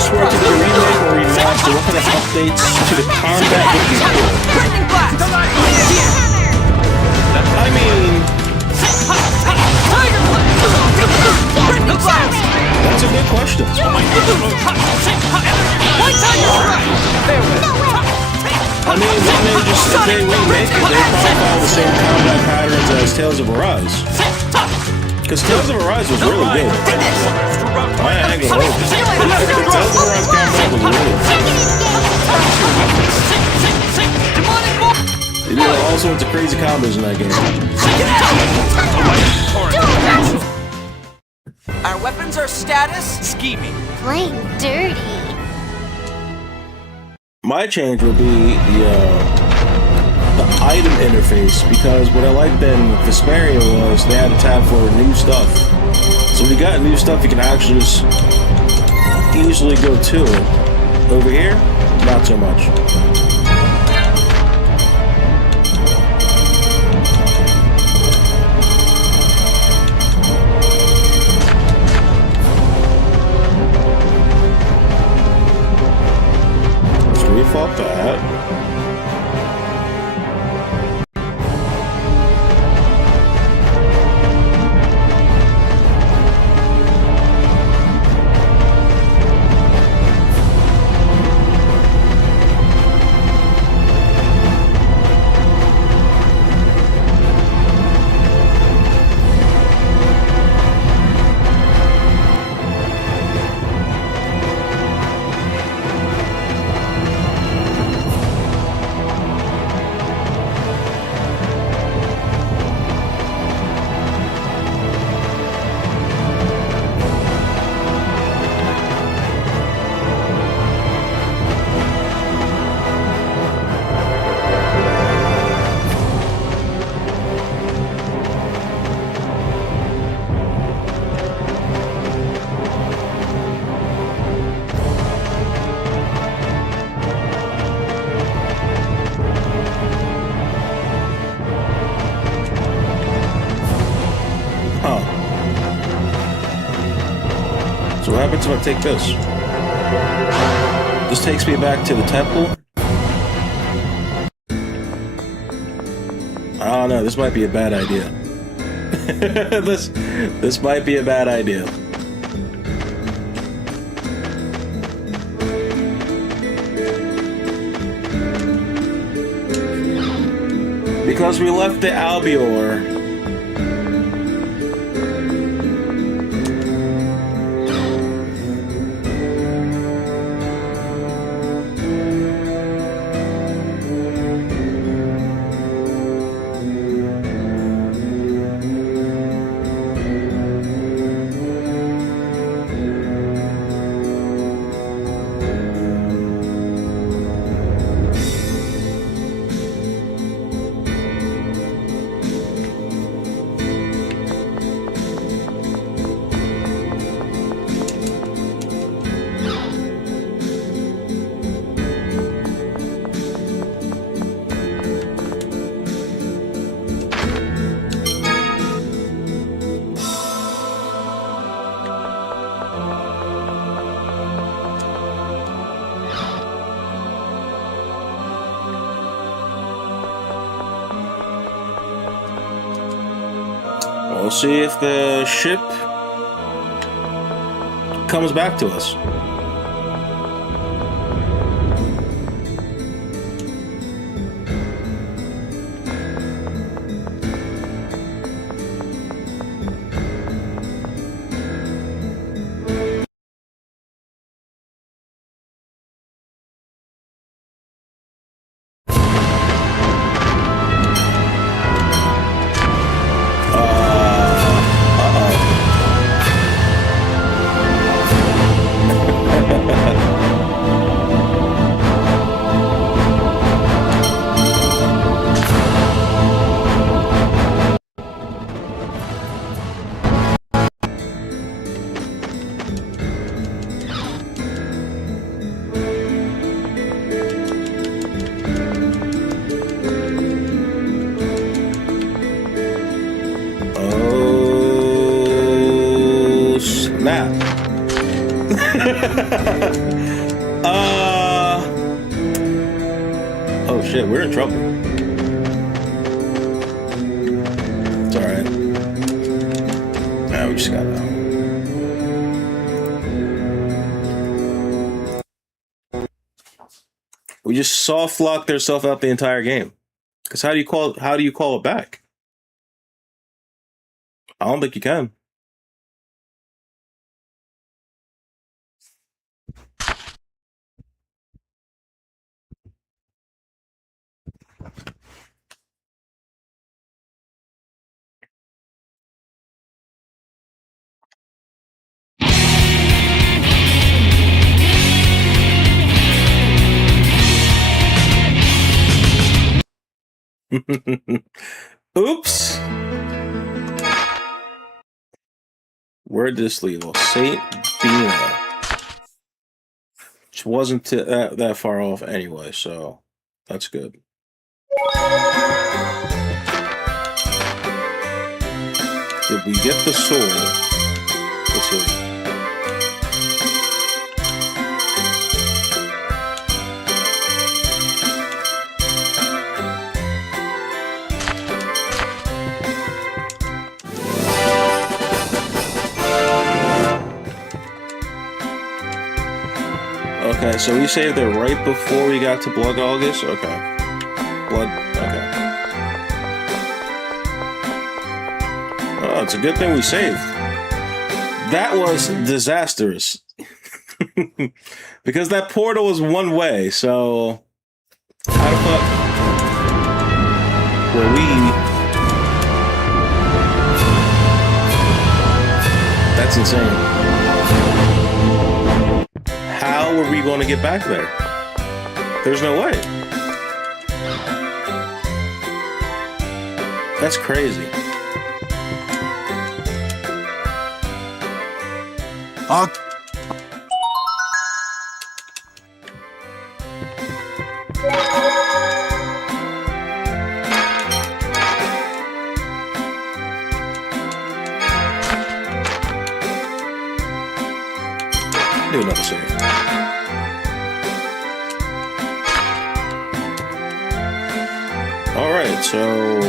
this were to be remade or remastered, what kind of updates to the combat would be cool? I mean... That's a good question. I mean, if they remake it, they'd probably follow the same combat patterns as Tales of Arise. Because Tales of Arise was really good. I ain't gonna hold it. Tales of Arise combat was really good. They did all sorts of crazy combos in that game. Our weapons are status scheming. Playing dirty. My change will be the item interface, because what I liked then with Vesperia was they had a tab for new stuff. So when you got new stuff, you can actually just easily go to it. Over here, not so much. we fought that. So what happens if I take this? This takes me back to the temple. I don't know, this might be a bad idea. This might be a bad idea. Because we left the Albior. We'll see if the ship comes back to us. Oh shit, we're in trouble. It's alright. Nah, we just got that. We just soft locked ourselves out the entire game. Cause how do you call it back? I don't think you can. Oops. Where'd this leave us? Saint Bina. Which wasn't that far off anyway, so that's good. Did we get the sword? Let's see. so we saved it right before we got to Blood August? Okay. Okay. Oh, it's a good thing we saved. That was disastrous. Because that portal was one way, so... How the fuck were we... That's insane. How were we going to get back there? There's no way. That's crazy. Do another save. All right, so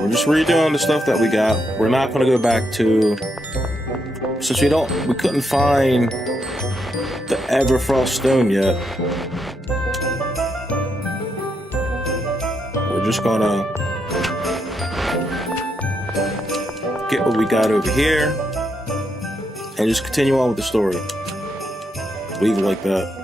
we're just redoing the stuff that we got. We're not going to go back to, since we couldn't find the Everfrost Stone yet. We're just going to get what we got over here and just continue on with the story. Leave it like that.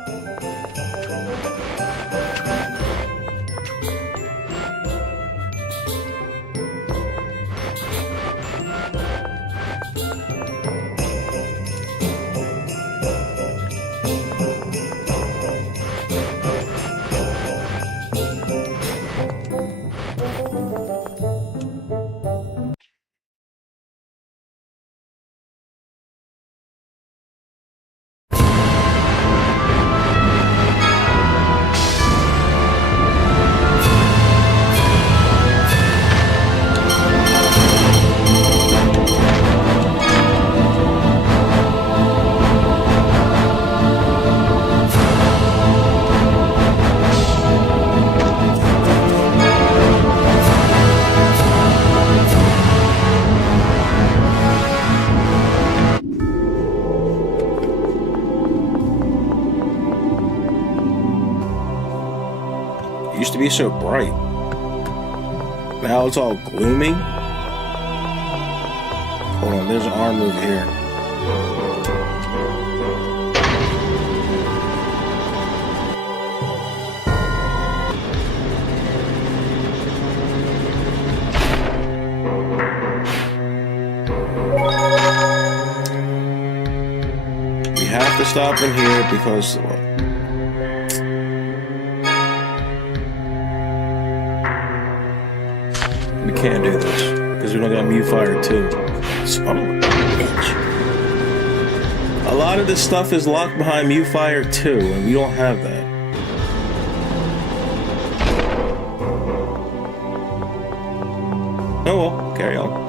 Used to be so bright. Now it's all gloomy. Hold on, there's an arm over here. We have to stop in here because can't do this because we don't got Mewfire 2. Son of a bitch. A lot of this stuff is locked behind Mewfire 2, and we don't have that. Oh well, carry on.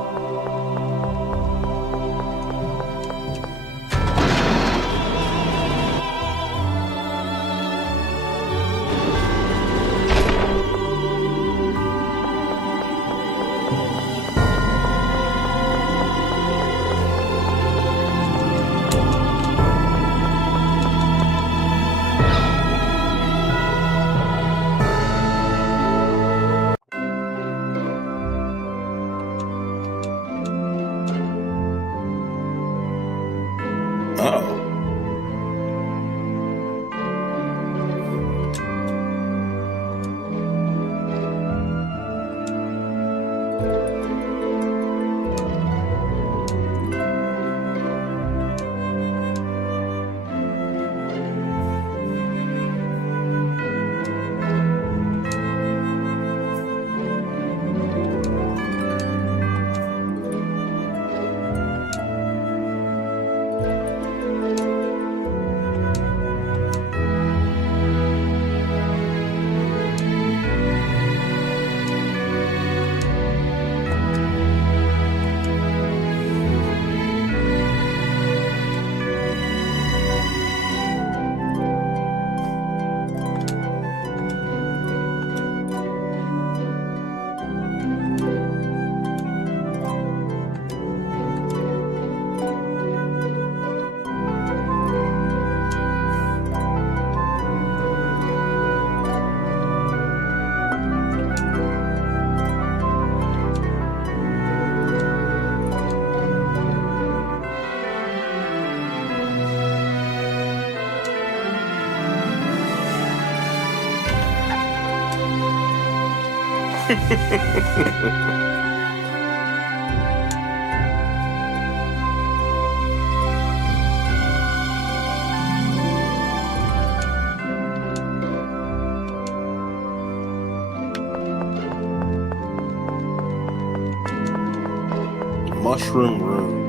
Mushroom Room.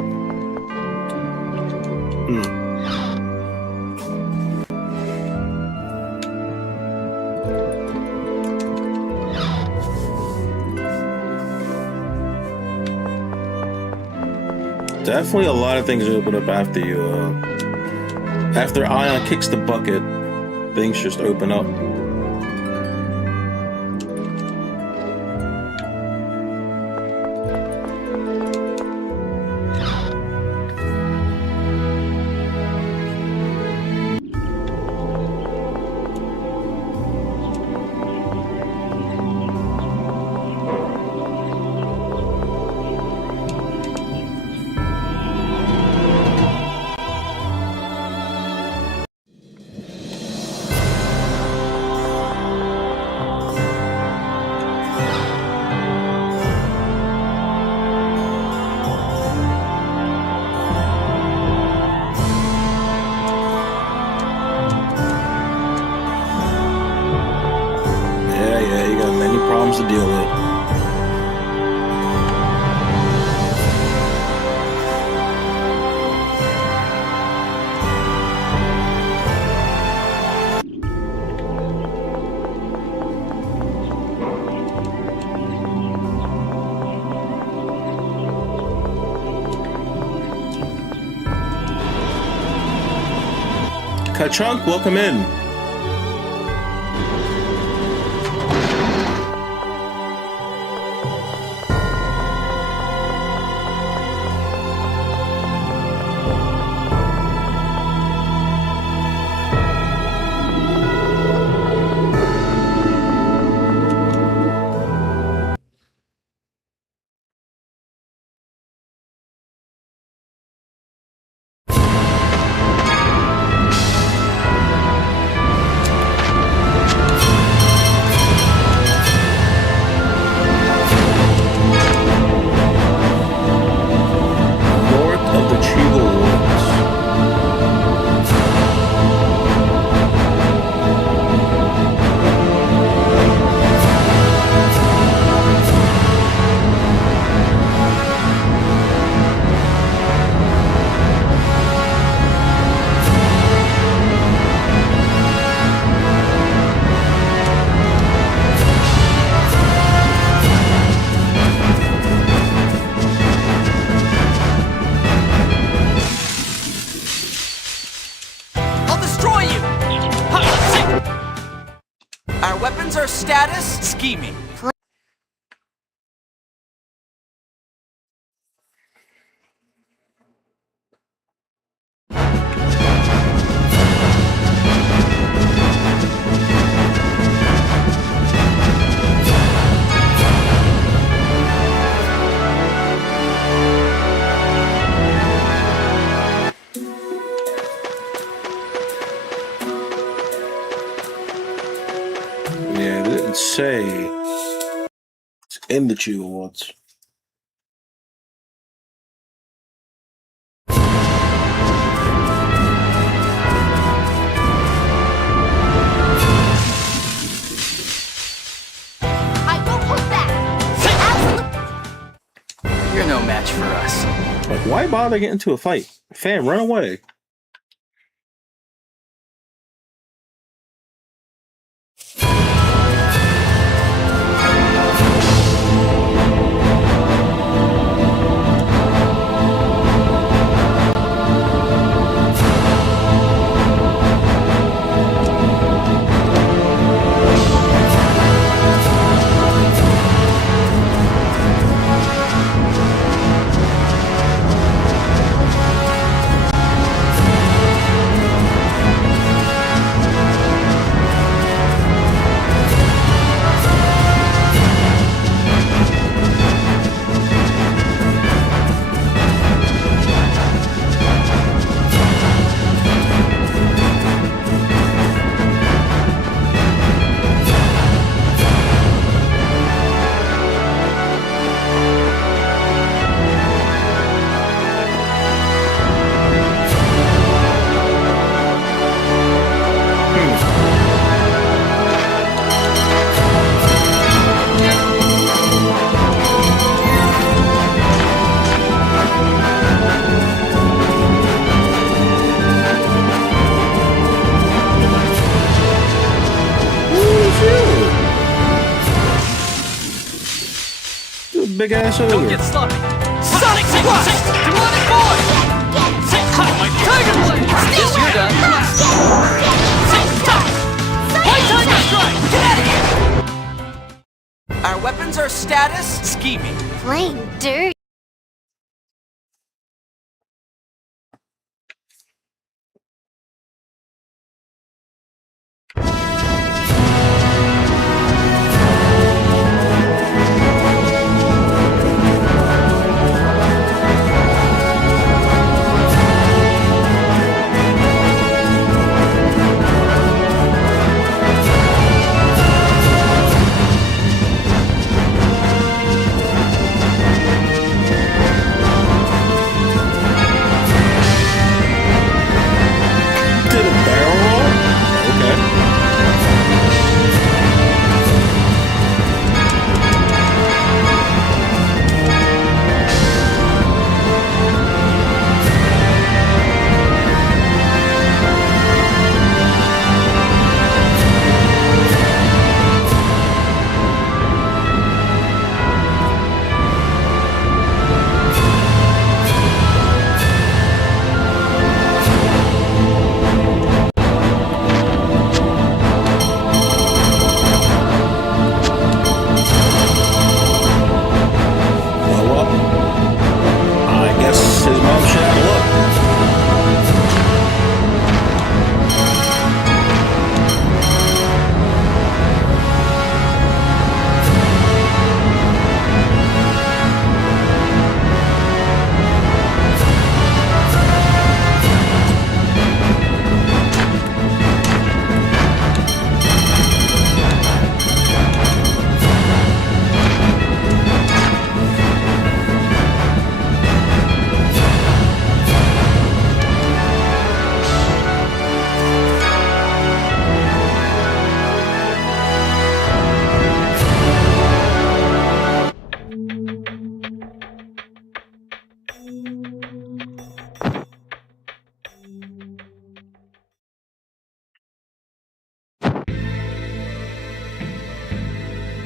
Definitely a lot of things open up after you, after Ion kicks the bucket, things just open up. To deal with. Ka-chunk, welcome in. Status? Scheming. Yeah, it didn't say it's in the Chew Awards. I won't hold back. You're no match for us. Like, why bother getting into a fight? Fam, run away. big ass over. Don't get sloppy. Sonic Squad! Demonic Boy! Tiger Blade! Guess you're done. White Tiger Strike! Get out of here! Our weapons are status. Scheming. Plain dirt. Did a barrel roll? Okay. Well, I guess his mom should have a look.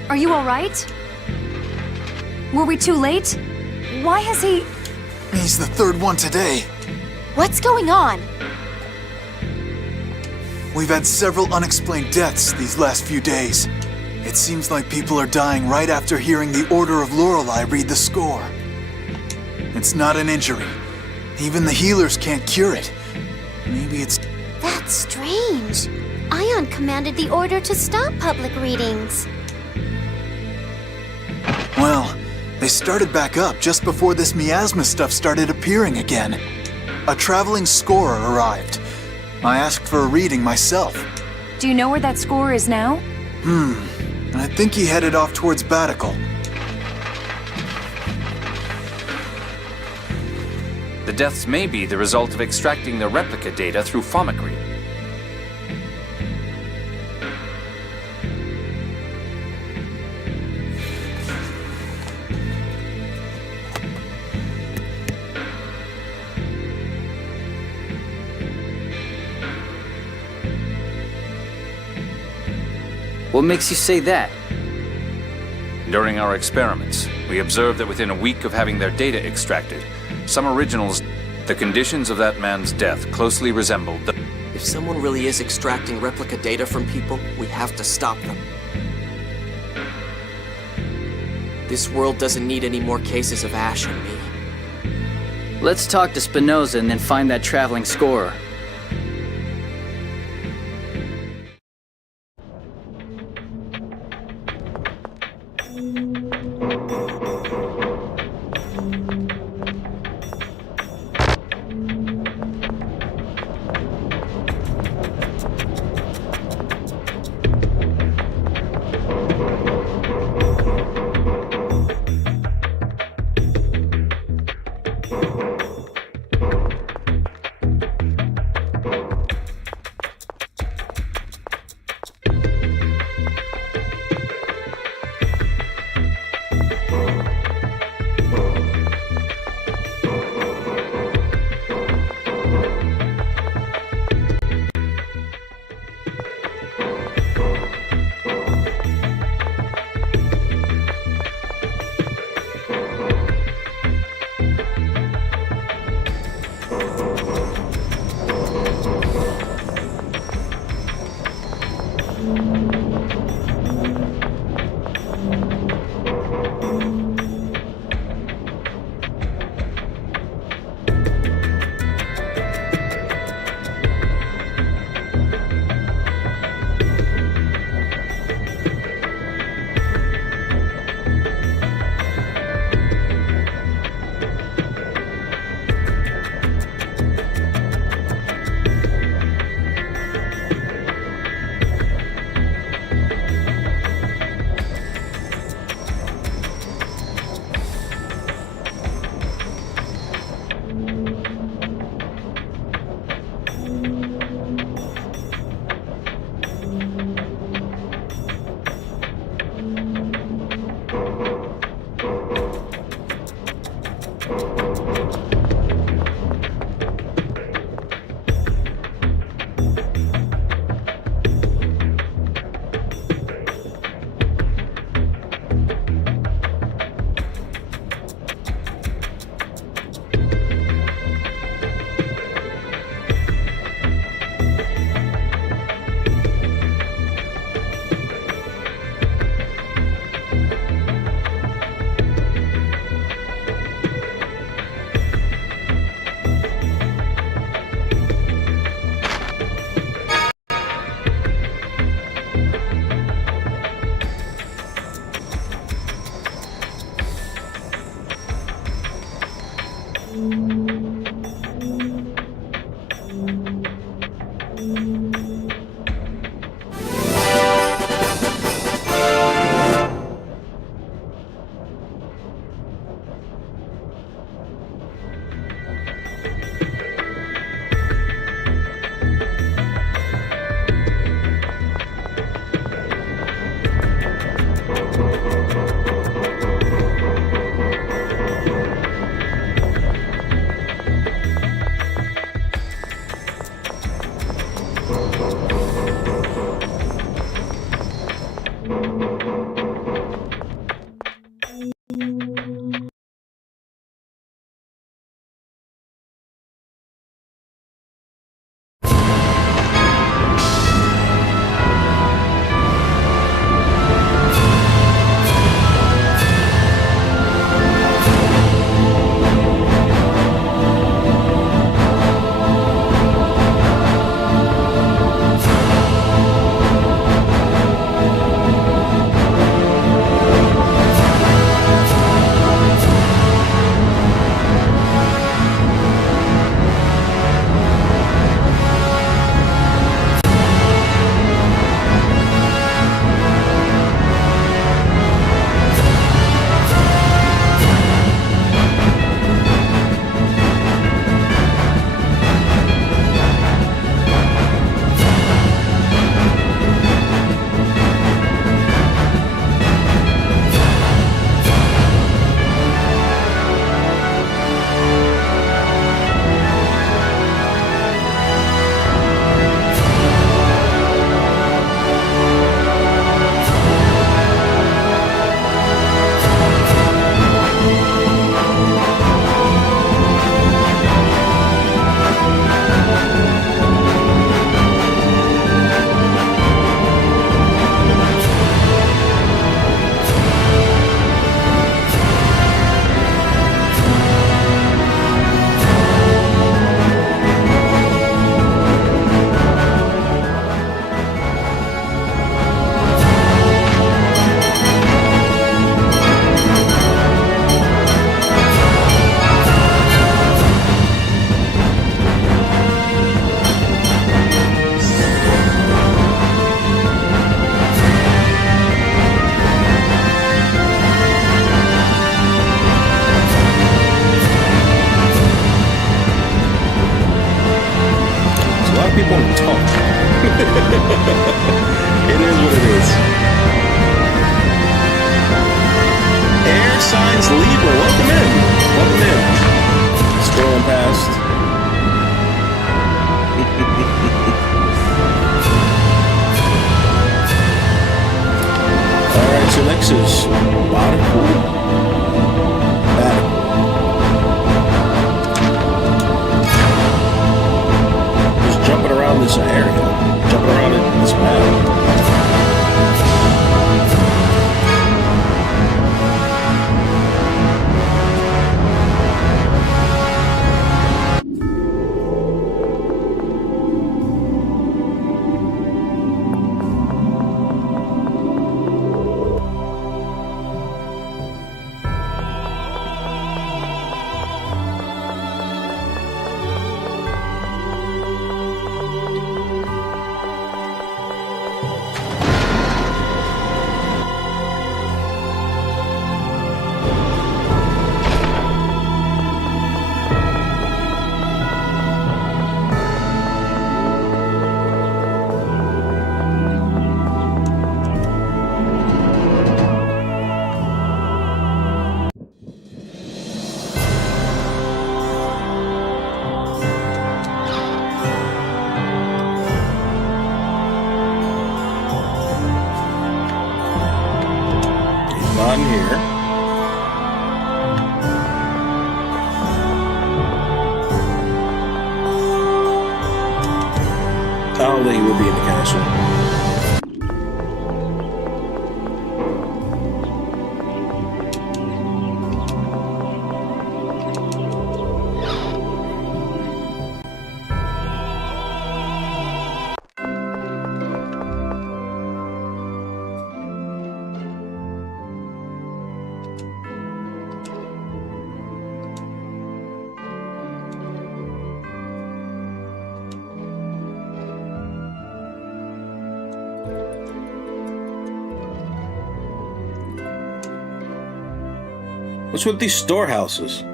Are you alright? Were we too late? Why has he... He's the third one today. What's going on? We've had several unexplained deaths these last few days. It seems like people are dying right after hearing the Order of Lorelei read the score. It's not an injury. Even the healers can't cure it. Maybe it's... That's strange. Ion commanded the order to stop public readings. Well, they started back up just before this miasma stuff started appearing again. A traveling scorer arrived. I asked for a reading myself. Do you know where that scorer is now? I think he headed off towards Batical. The deaths may be the result of extracting the replica data through Fomicry. What makes you say that? During our experiments, we observed that within a week of having their data extracted, some originals, the conditions of that man's death closely resembled the... If someone really is extracting replica data from people, we have to stop them. This world doesn't need any more cases of Ash and me. Let's talk to Spinoza and then find that traveling scorer. Alexis. Just jumping around this area. Jumping around this map. in here. Oh, they will be in the castle. What's with these storehouses?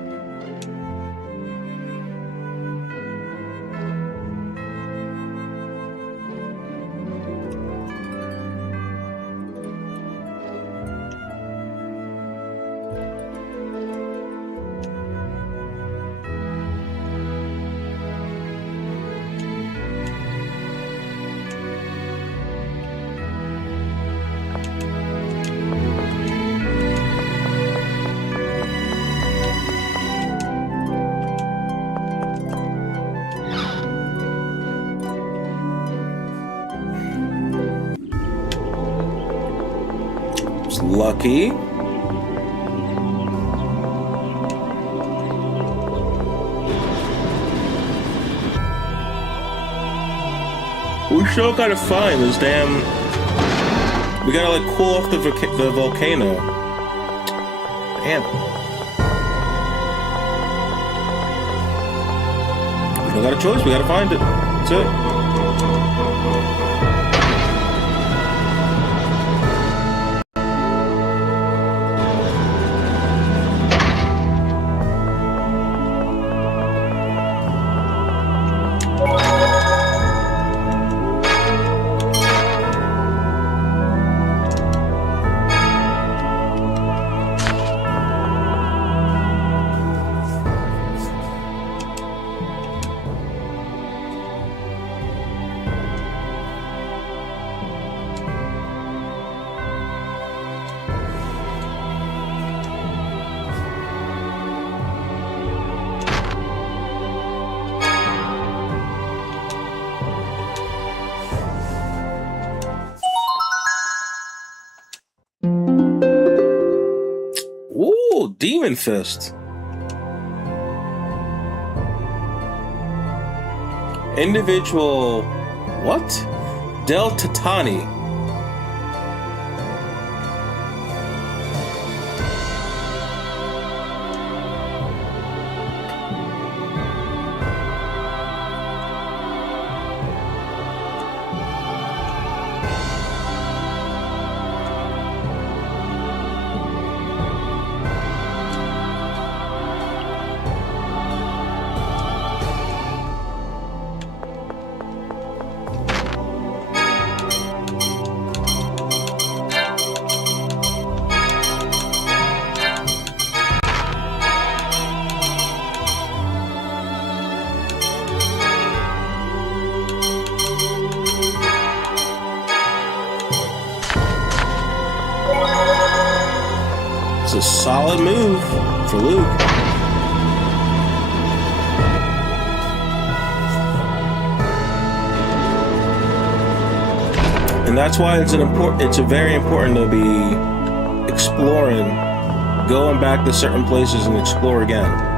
Lucky. We still gotta find this damn. We gotta like cool off the volcano. Damn. We don't got a choice. We gotta find it. That's it. Demon Fist. Individual. What? Del Tatani. It's a solid move for Luke. And that's why it's very important to be exploring, going back to certain places and explore again.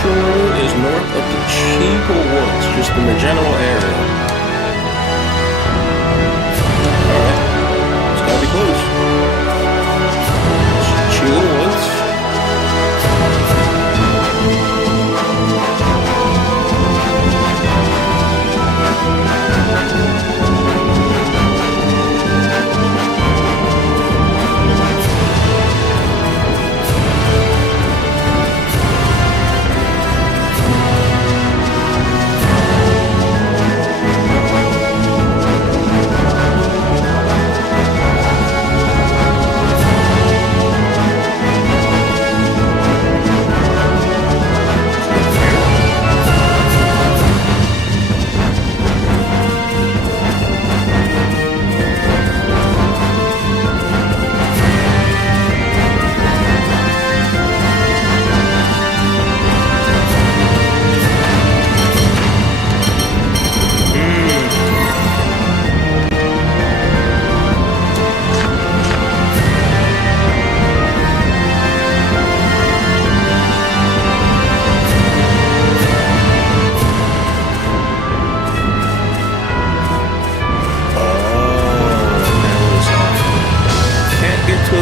Central is north of the Chiba Woods, just in the general area. Alright. It's gotta be close. Chiba Woods.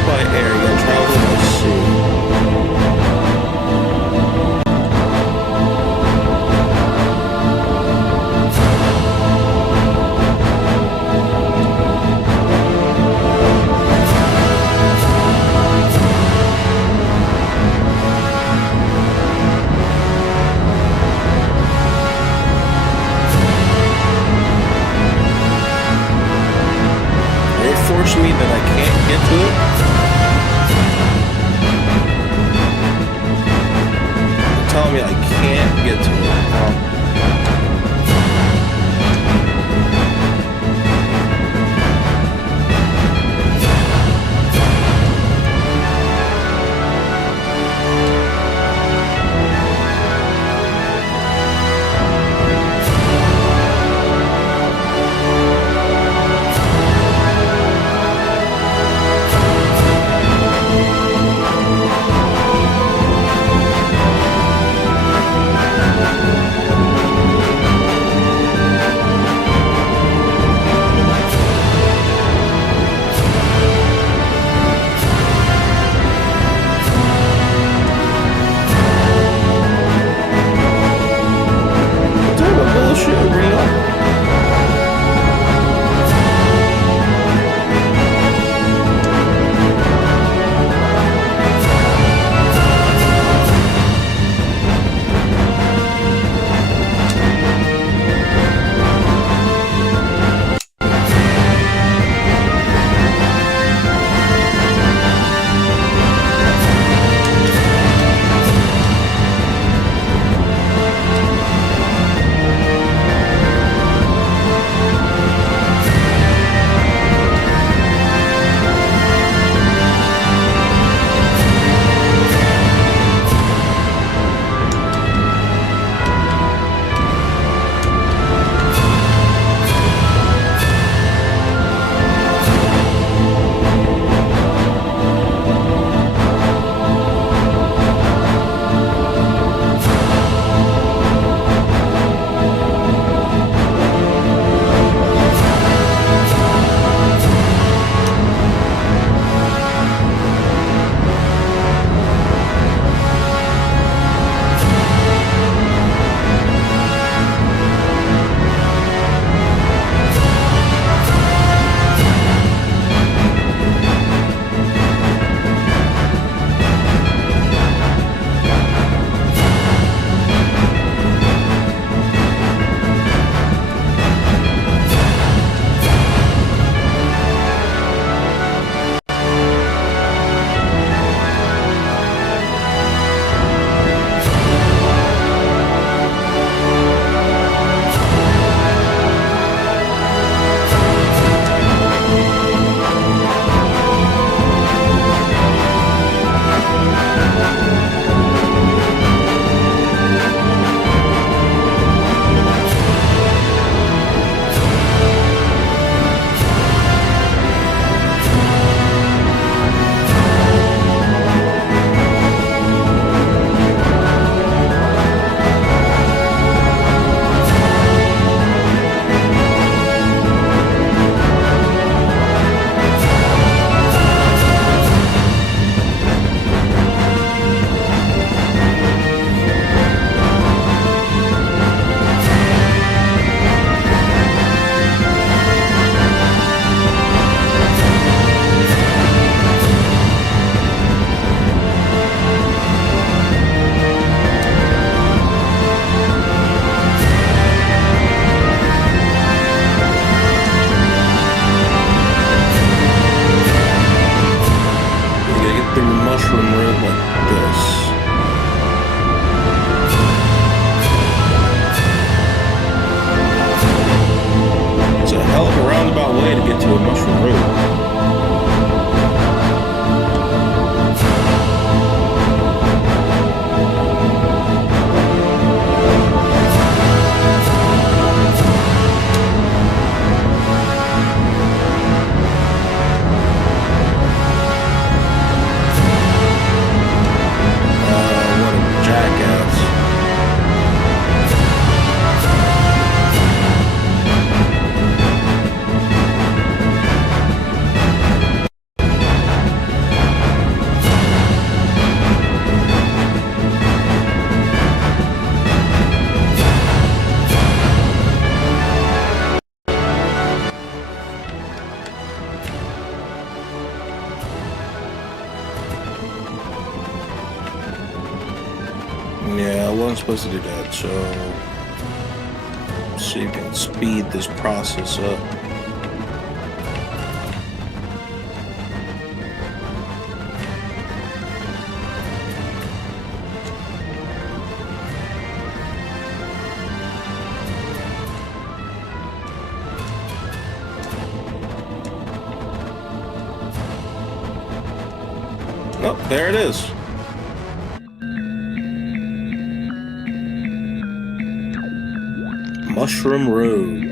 By area, travel by sea. They force me that I can't get to it. Telling me I can't get to it. long way to get to a mushroom road. What a jackass. Yeah, I wasn't supposed to do that, so you can speed this process up. Oh, there it is. Mushroom Road.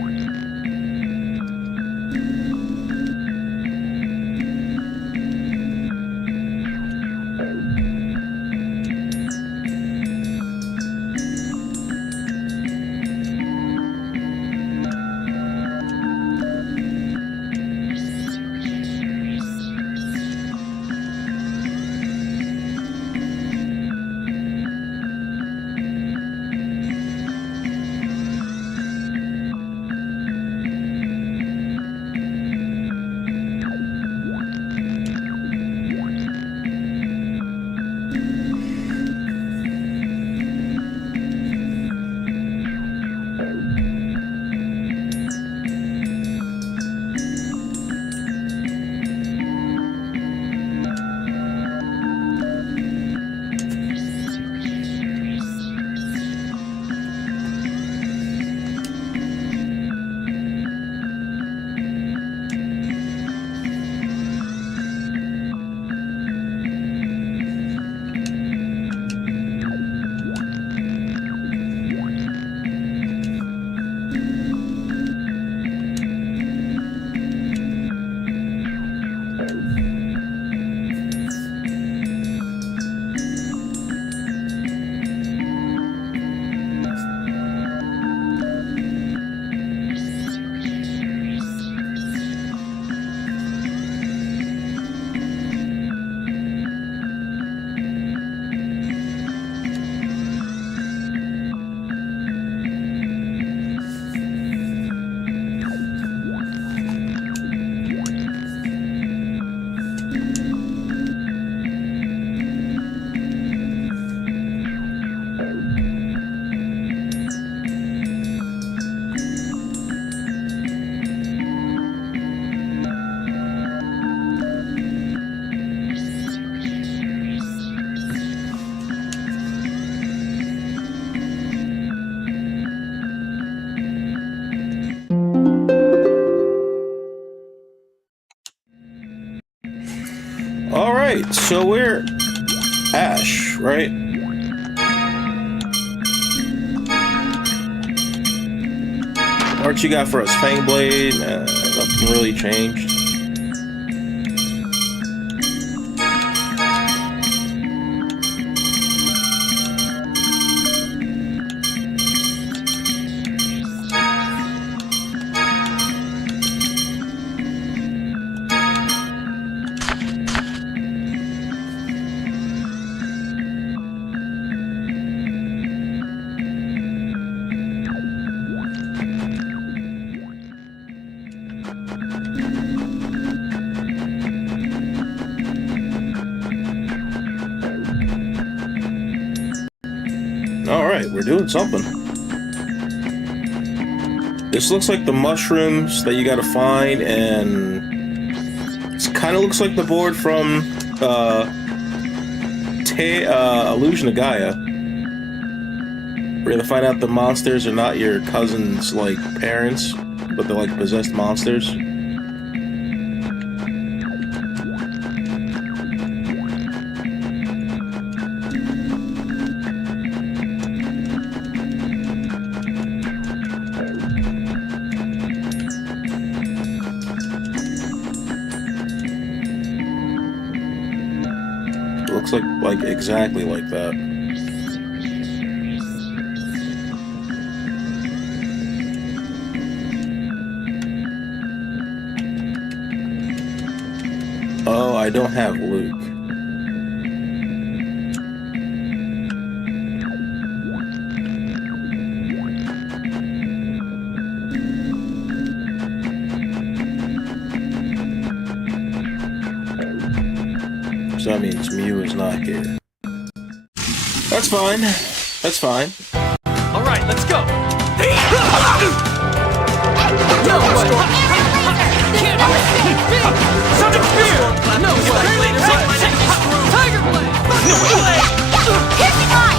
Alright, so we're Ash, right? What you got for us? Fangblade? Nothing really changed. Alright, we're doing something. This looks like the mushrooms that you gotta find, and it kind of looks like the board from Illusion of Gaia, where you gotta find out the monsters are not your cousin's like parents, but they're like possessed monsters. looks like exactly like that. Oh, I don't have Luke. So that means Mew is not here. That's fine. That's fine. All right, let's go. Sonic Spear! No way! Tiger Blade! No way! Piercing Eye!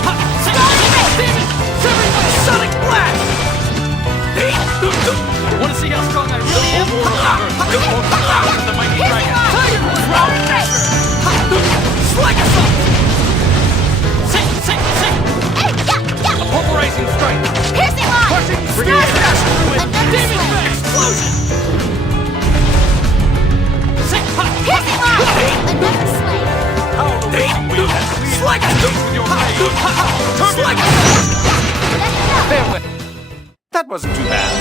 Sonic Blast! Want to see how strong I really am? The mighty dragon! Tiger Blade! Slag Assault! A pulverizing strike! Piercing Eye! Crushing Smash Dash through it! Demon Ray Explosion! Piercing Eye! Another slave! Slag Assault with your blade! Slag Assault! That wasn't too bad.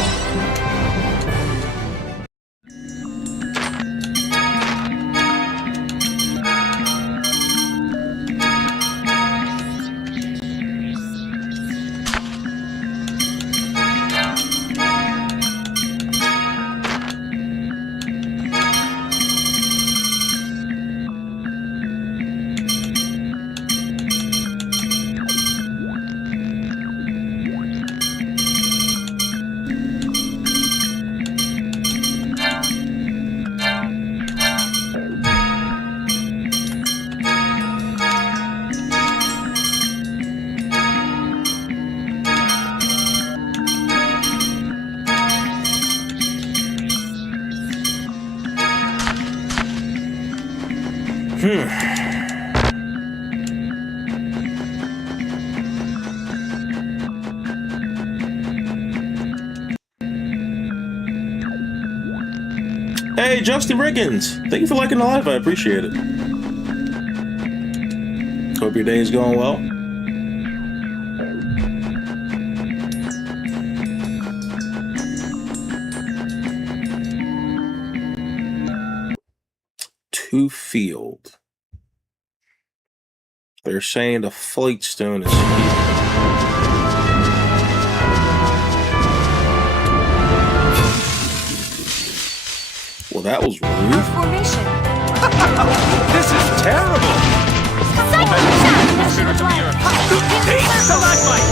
Hey, Justin Riggins! Thank you for liking the live. I appreciate it. Hope your day is going well. To field. They're saying the flight stone is here. Well, that was rude. Formation. This is terrible! Spirit of the Earth! Stalagmite!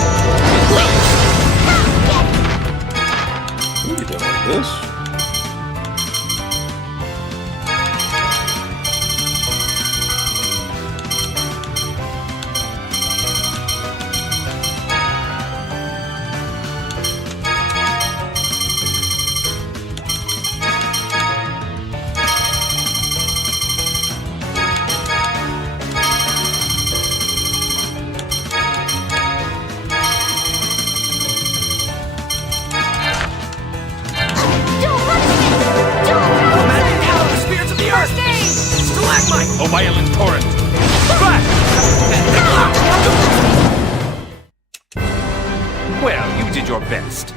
What are you doing like this? O violent torrent! Well, you did your best.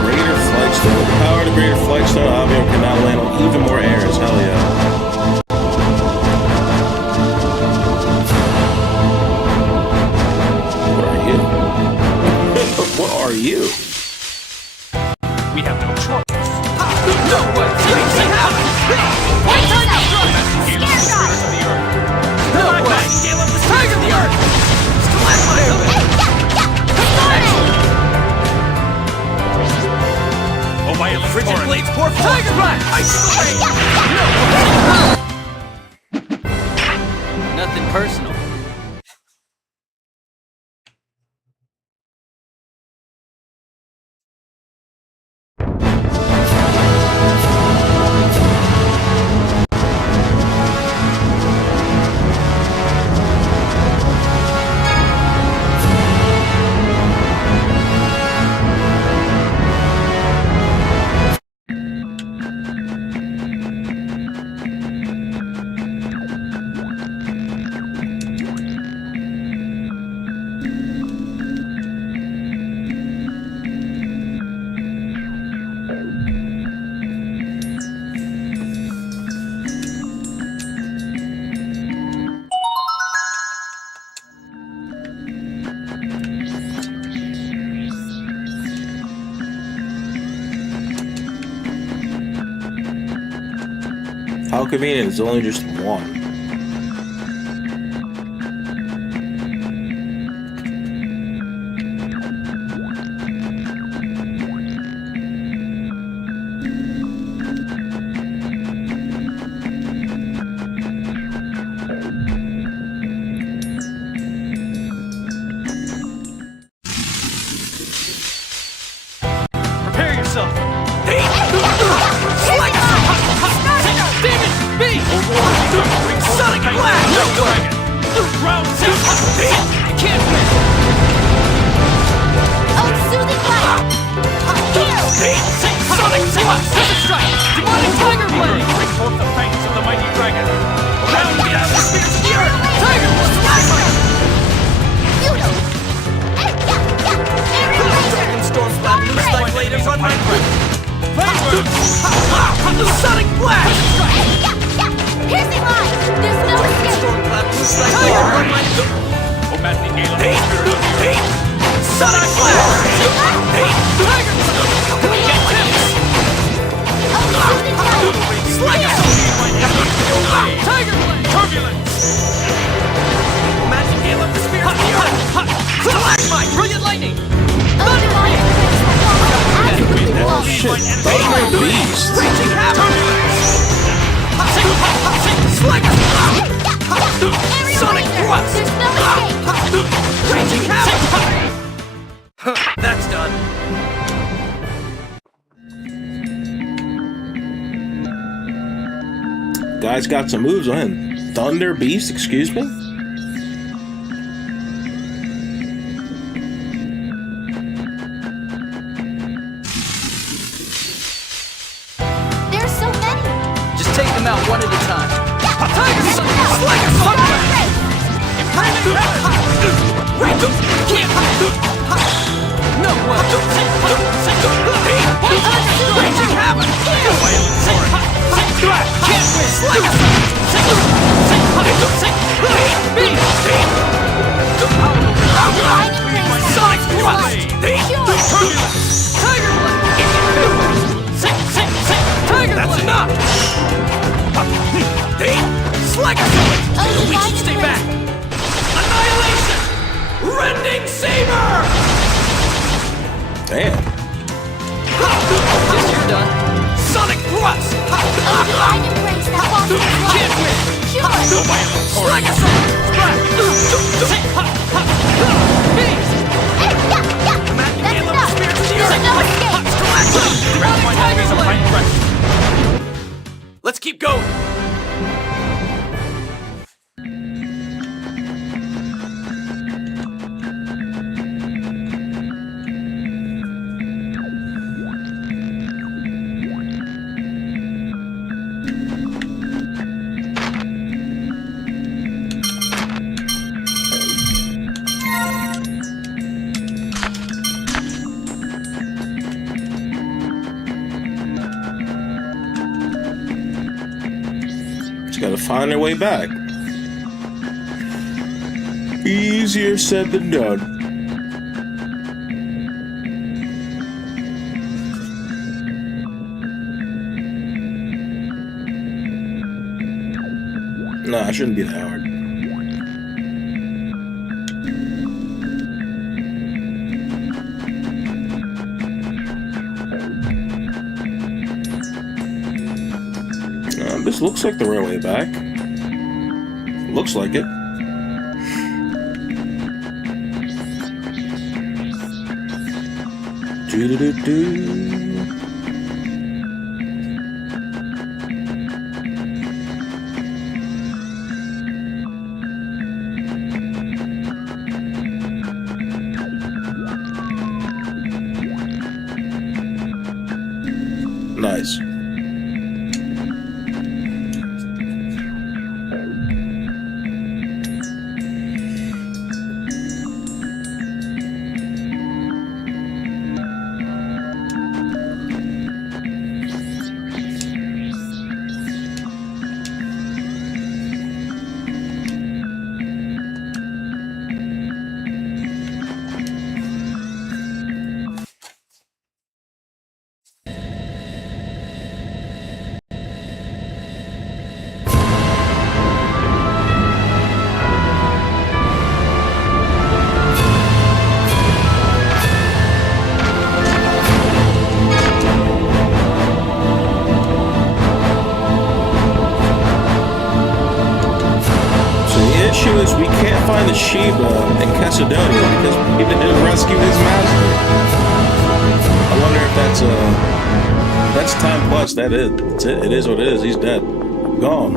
Greater Flight Stone. With the power of the Greater Flight Stone, Avion can now land on even more airs. Hell yeah. What are you? What are you? We have no choice. No one takes it out! No way! Gale of the Tiger of the Earth! Oh, violent frigid blades pour forth! Tiger Blast! Icicle Rain! Nothing personal. How convenient, it's only just one. Prepare yourself. Damage! B! Sonic Blast! Round 6! You can't win! Oh, soothing light! Sonic Blast! Desert Strike! Demonic Tiger Blade! Bring forth the fangs of the mighty dragon! Round me out the spears of the earth! Tiger Blast! Flashlight! Feudal! Aerial laser! Storm Blast! Strike Blade and run my breath! Sonic Blast! Piercing line! There's no escape! Storm Blast! Tiger run my Oh, maddening gale of the spirit of the earth! Sonic Blast! Tiger Blast! Get this! Oh, soothing light! Slag us! Tiger Blade! Turbulence! Magic gale of the spirit of the earth! Stalagmite! Brilliant lightning! Oh, divine embrace will follow absolutely Oh flawless. shit, Thunder Beast. Raging Havoc! Slag us! Sonic Thrust! There's no escape! Raging Havoc! That's done. Guy's got some moves on him. Thunder Beast, excuse me? There's so many! Just take them out one at a time. Tiger Sonic! Slag us! Improving Raging! Can't No one! Raging Havoc! Violent Sword! Can't win! Slag us! Sonic Thrust! Tiger Blade! Tiger That's Blade! Enough! Slag us! We should stay back! Annihilation! Rending Saber! Damn. Guess you're done. Sonic Thrust! Divine embrace that fosters Can't win! Cure! Slag us! Beast! That's enough! There's no escape! Let's keep going! Gotta find their way back. Easier said than done. Nah, it shouldn't be that hard. This looks like the railway back. Looks like it. Do-do-do-do. Nice. Sheba in Cassidonia because he didn't rescue his master. I wonder if that's time plus. That is. That's it. It is what it is. He's dead. Gone.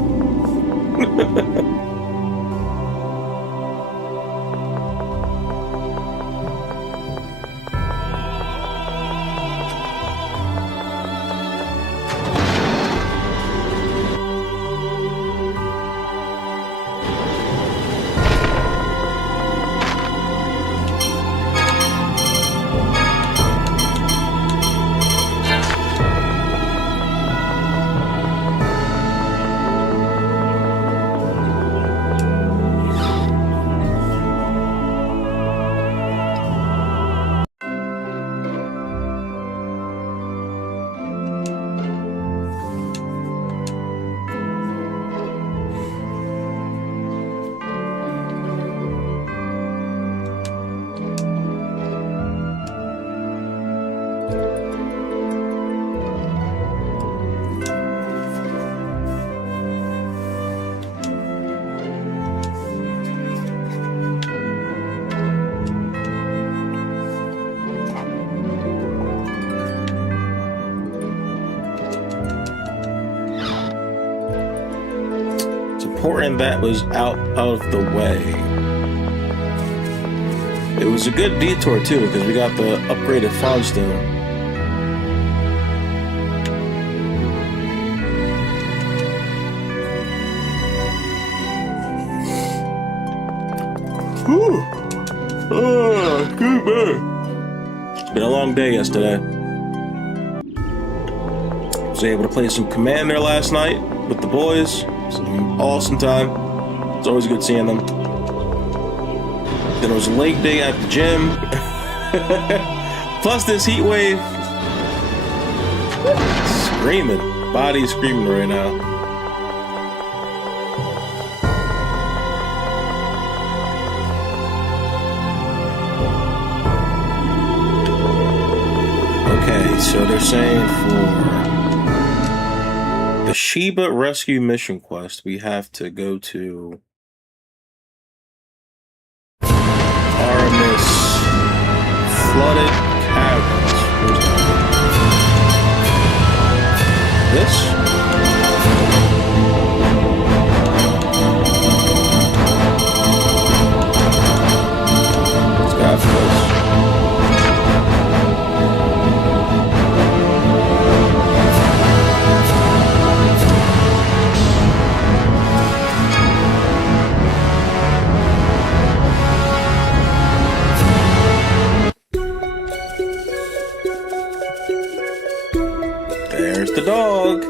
Important that was out of the way. It was a good detour too because we got the upgraded Fawnstone. Oh, good man. Been a long day yesterday. Was able to play some Commander last night with the boys. Some awesome time. It's always good seeing them. Then it was a leg day at the gym. Plus this heat wave. Screaming. Body's screaming right now. Okay, so they're saying for the Sheba Rescue Mission Quest, we have to go to Aramis Flooded Caverns. This? Let's go after this. There's the dog.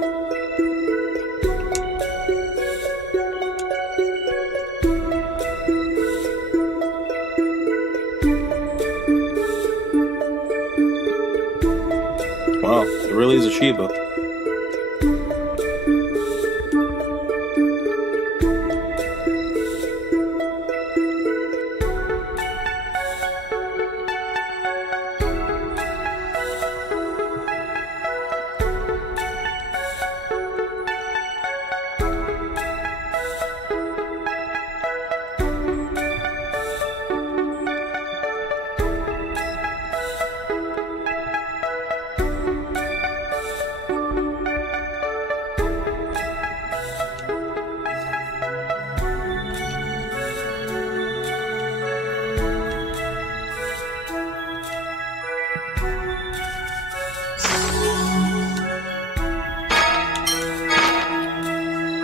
Wow, it really is a Sheba.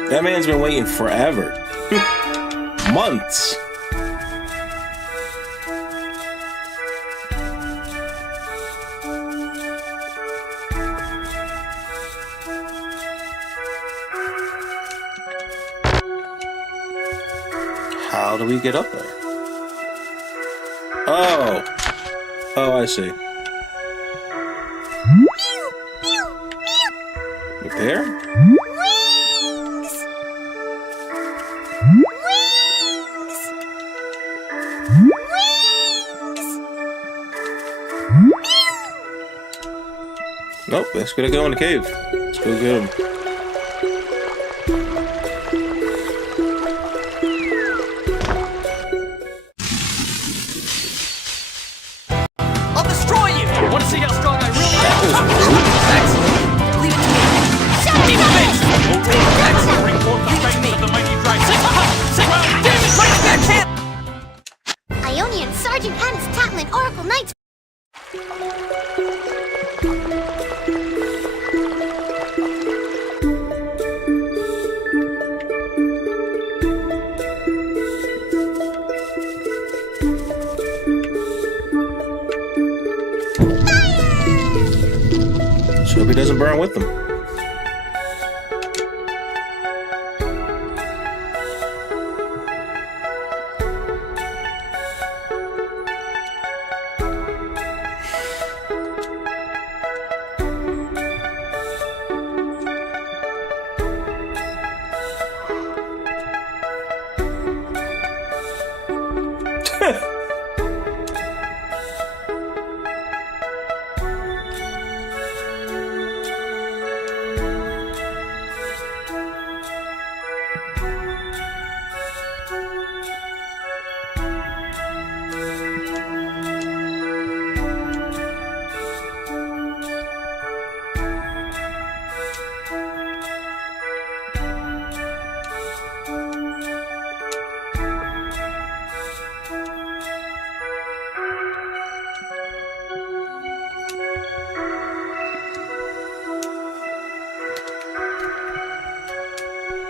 That man's been waiting forever. Months. How do we get up there? Oh. Oh, I see. Right there? Nope, that's gonna go in the cave. Let's go get him. Sergeant Hannes Tatlin, Oracle Knights. So hope he doesn't burn with them.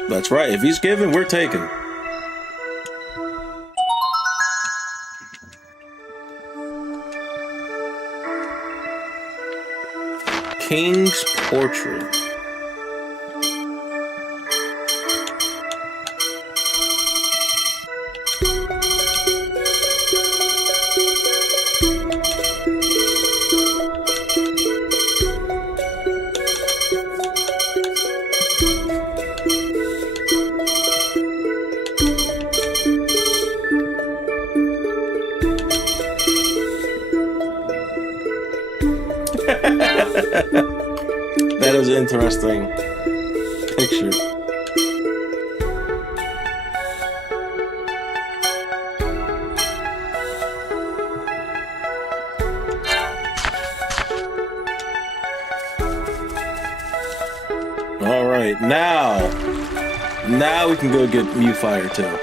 That's right. If he's giving, we're taking. King's Portrait. That is an interesting picture. All right, now we can go get Mewfire too.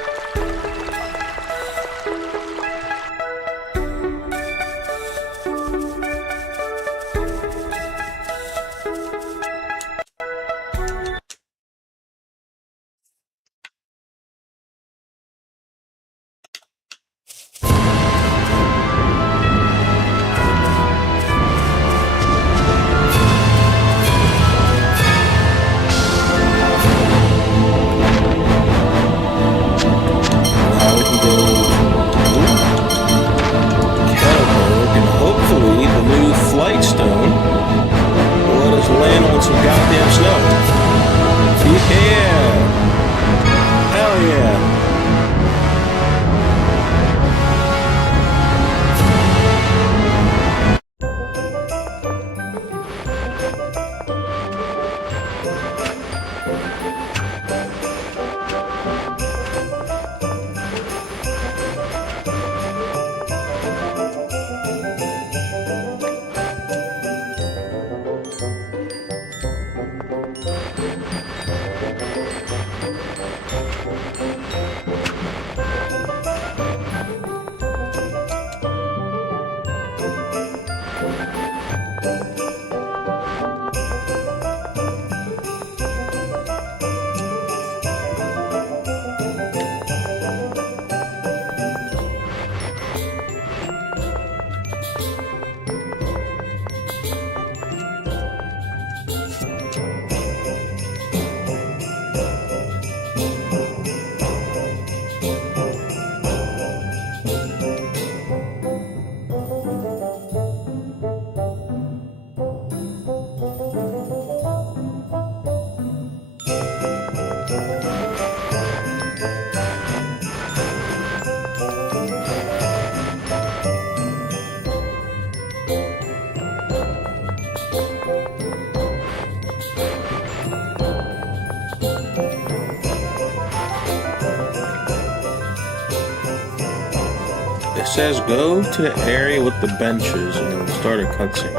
It says go to the area with the benches and it'll start a cutscene.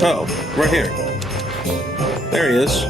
Oh, right here. There he is.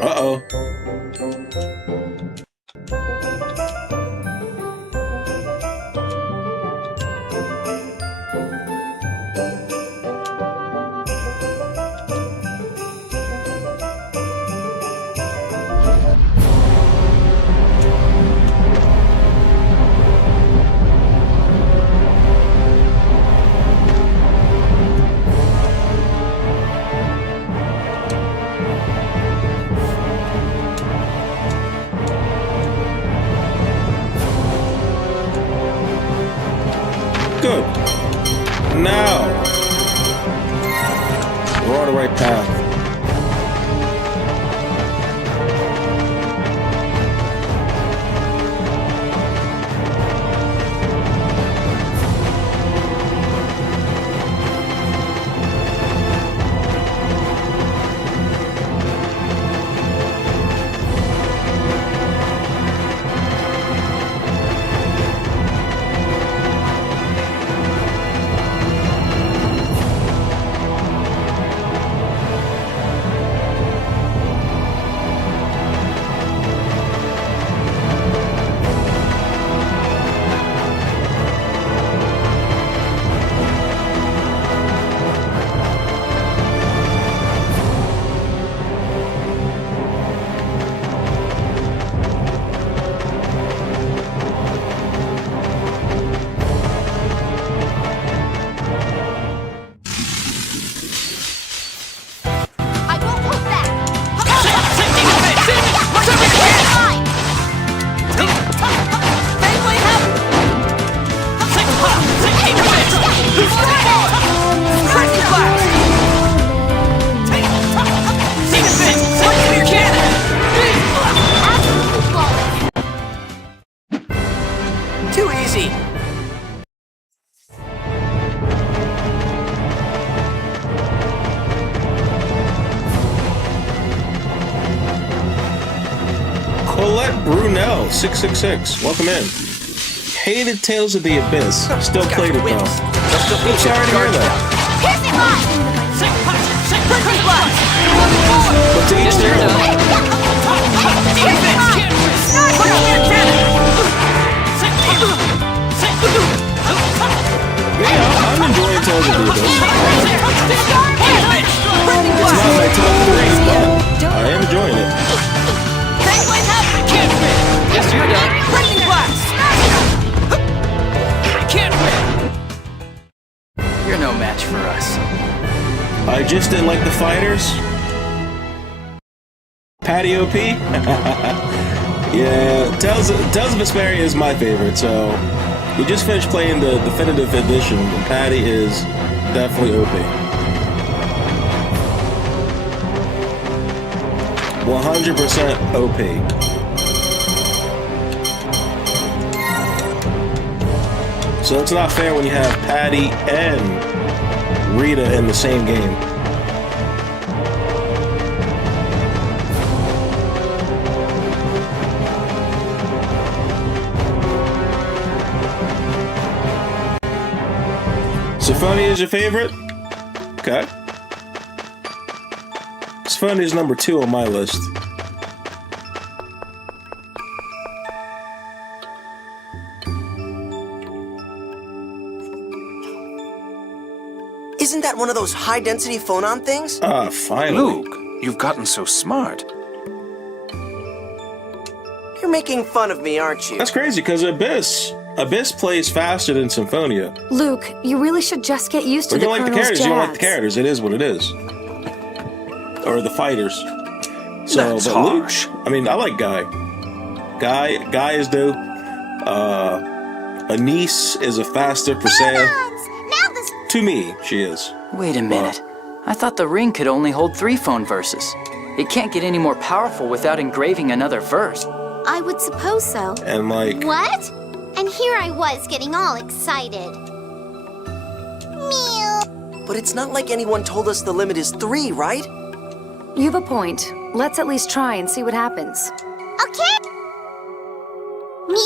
Uh-oh. Good. Now, we're on the right path. I won't hold back. Too easy. Colette Brunel, 666. Welcome in. Hated Tales of the Abyss. Still played it though. I'm sorry to hear that. But to each their own. Yeah, I'm enjoying Tales of the Abyss. It's not my top 3, but I am enjoying it. Yes, you're done. You're no match for us. I just didn't like the fighters. Patty OP? Yeah, Tales of Vesperia is my favorite, so we just finished playing the definitive edition, and Patty is definitely OP. 100% OP. So it's not fair when you have Patty and Rita in the same game. Symphonia is your favorite? Okay. Symphonia is number 2 on my list. Isn't that one of those high-density phonon things? Ah, finally. Luke, you've gotten so smart. making fun of me, aren't you? That's crazy because Abyss plays faster than Symphonia. Luke, you really should just get used to Or the you don't like the Colonel's characters, you don't like the jabs. characters. It is what it is. Or the fighters. So, That's but Luke, harsh. I mean, I like Guy. Guy is dope. Anise is a faster Persea. Now this To me, she is. Wait a minute. I thought the ring could only hold 3 phone verses. It can't get any more powerful without engraving another verse. I would suppose so. And like, What? And here I was getting all excited. Meow. But it's not like anyone told us the limit is 3, right? You have a point. Let's at least try and see what happens. Okay. Mew.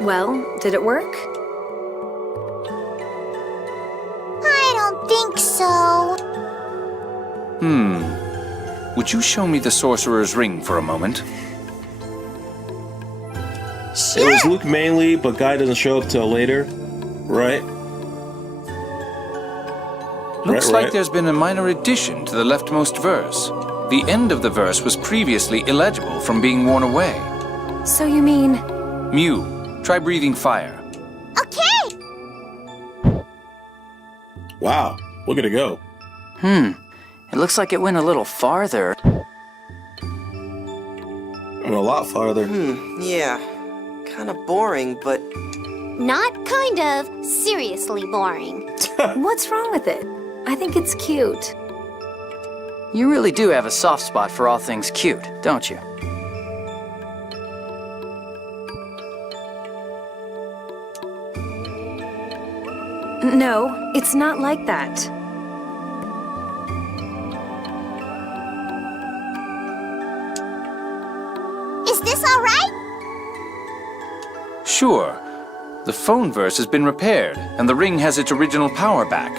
Well, did it work? I don't think so. Would you show me the Sorcerer's Ring for a moment? it was Luke mainly, but Guy doesn't show up till later. Right? Looks Right. like there's been a minor addition to the leftmost verse. The end of the verse was previously illegible from being worn away. So you mean... Mew, try breathing fire. Okay. Wow. Look at it go. It looks like it went a little farther. And a lot farther. Yeah. Kind of boring, but Not kind of. Seriously boring. What's wrong with it? I think it's cute. You really do have a soft spot for all things cute, don't you? No, it's not like that. Is this all right? Sure. The phone verse has been repaired, and the ring has its original power back.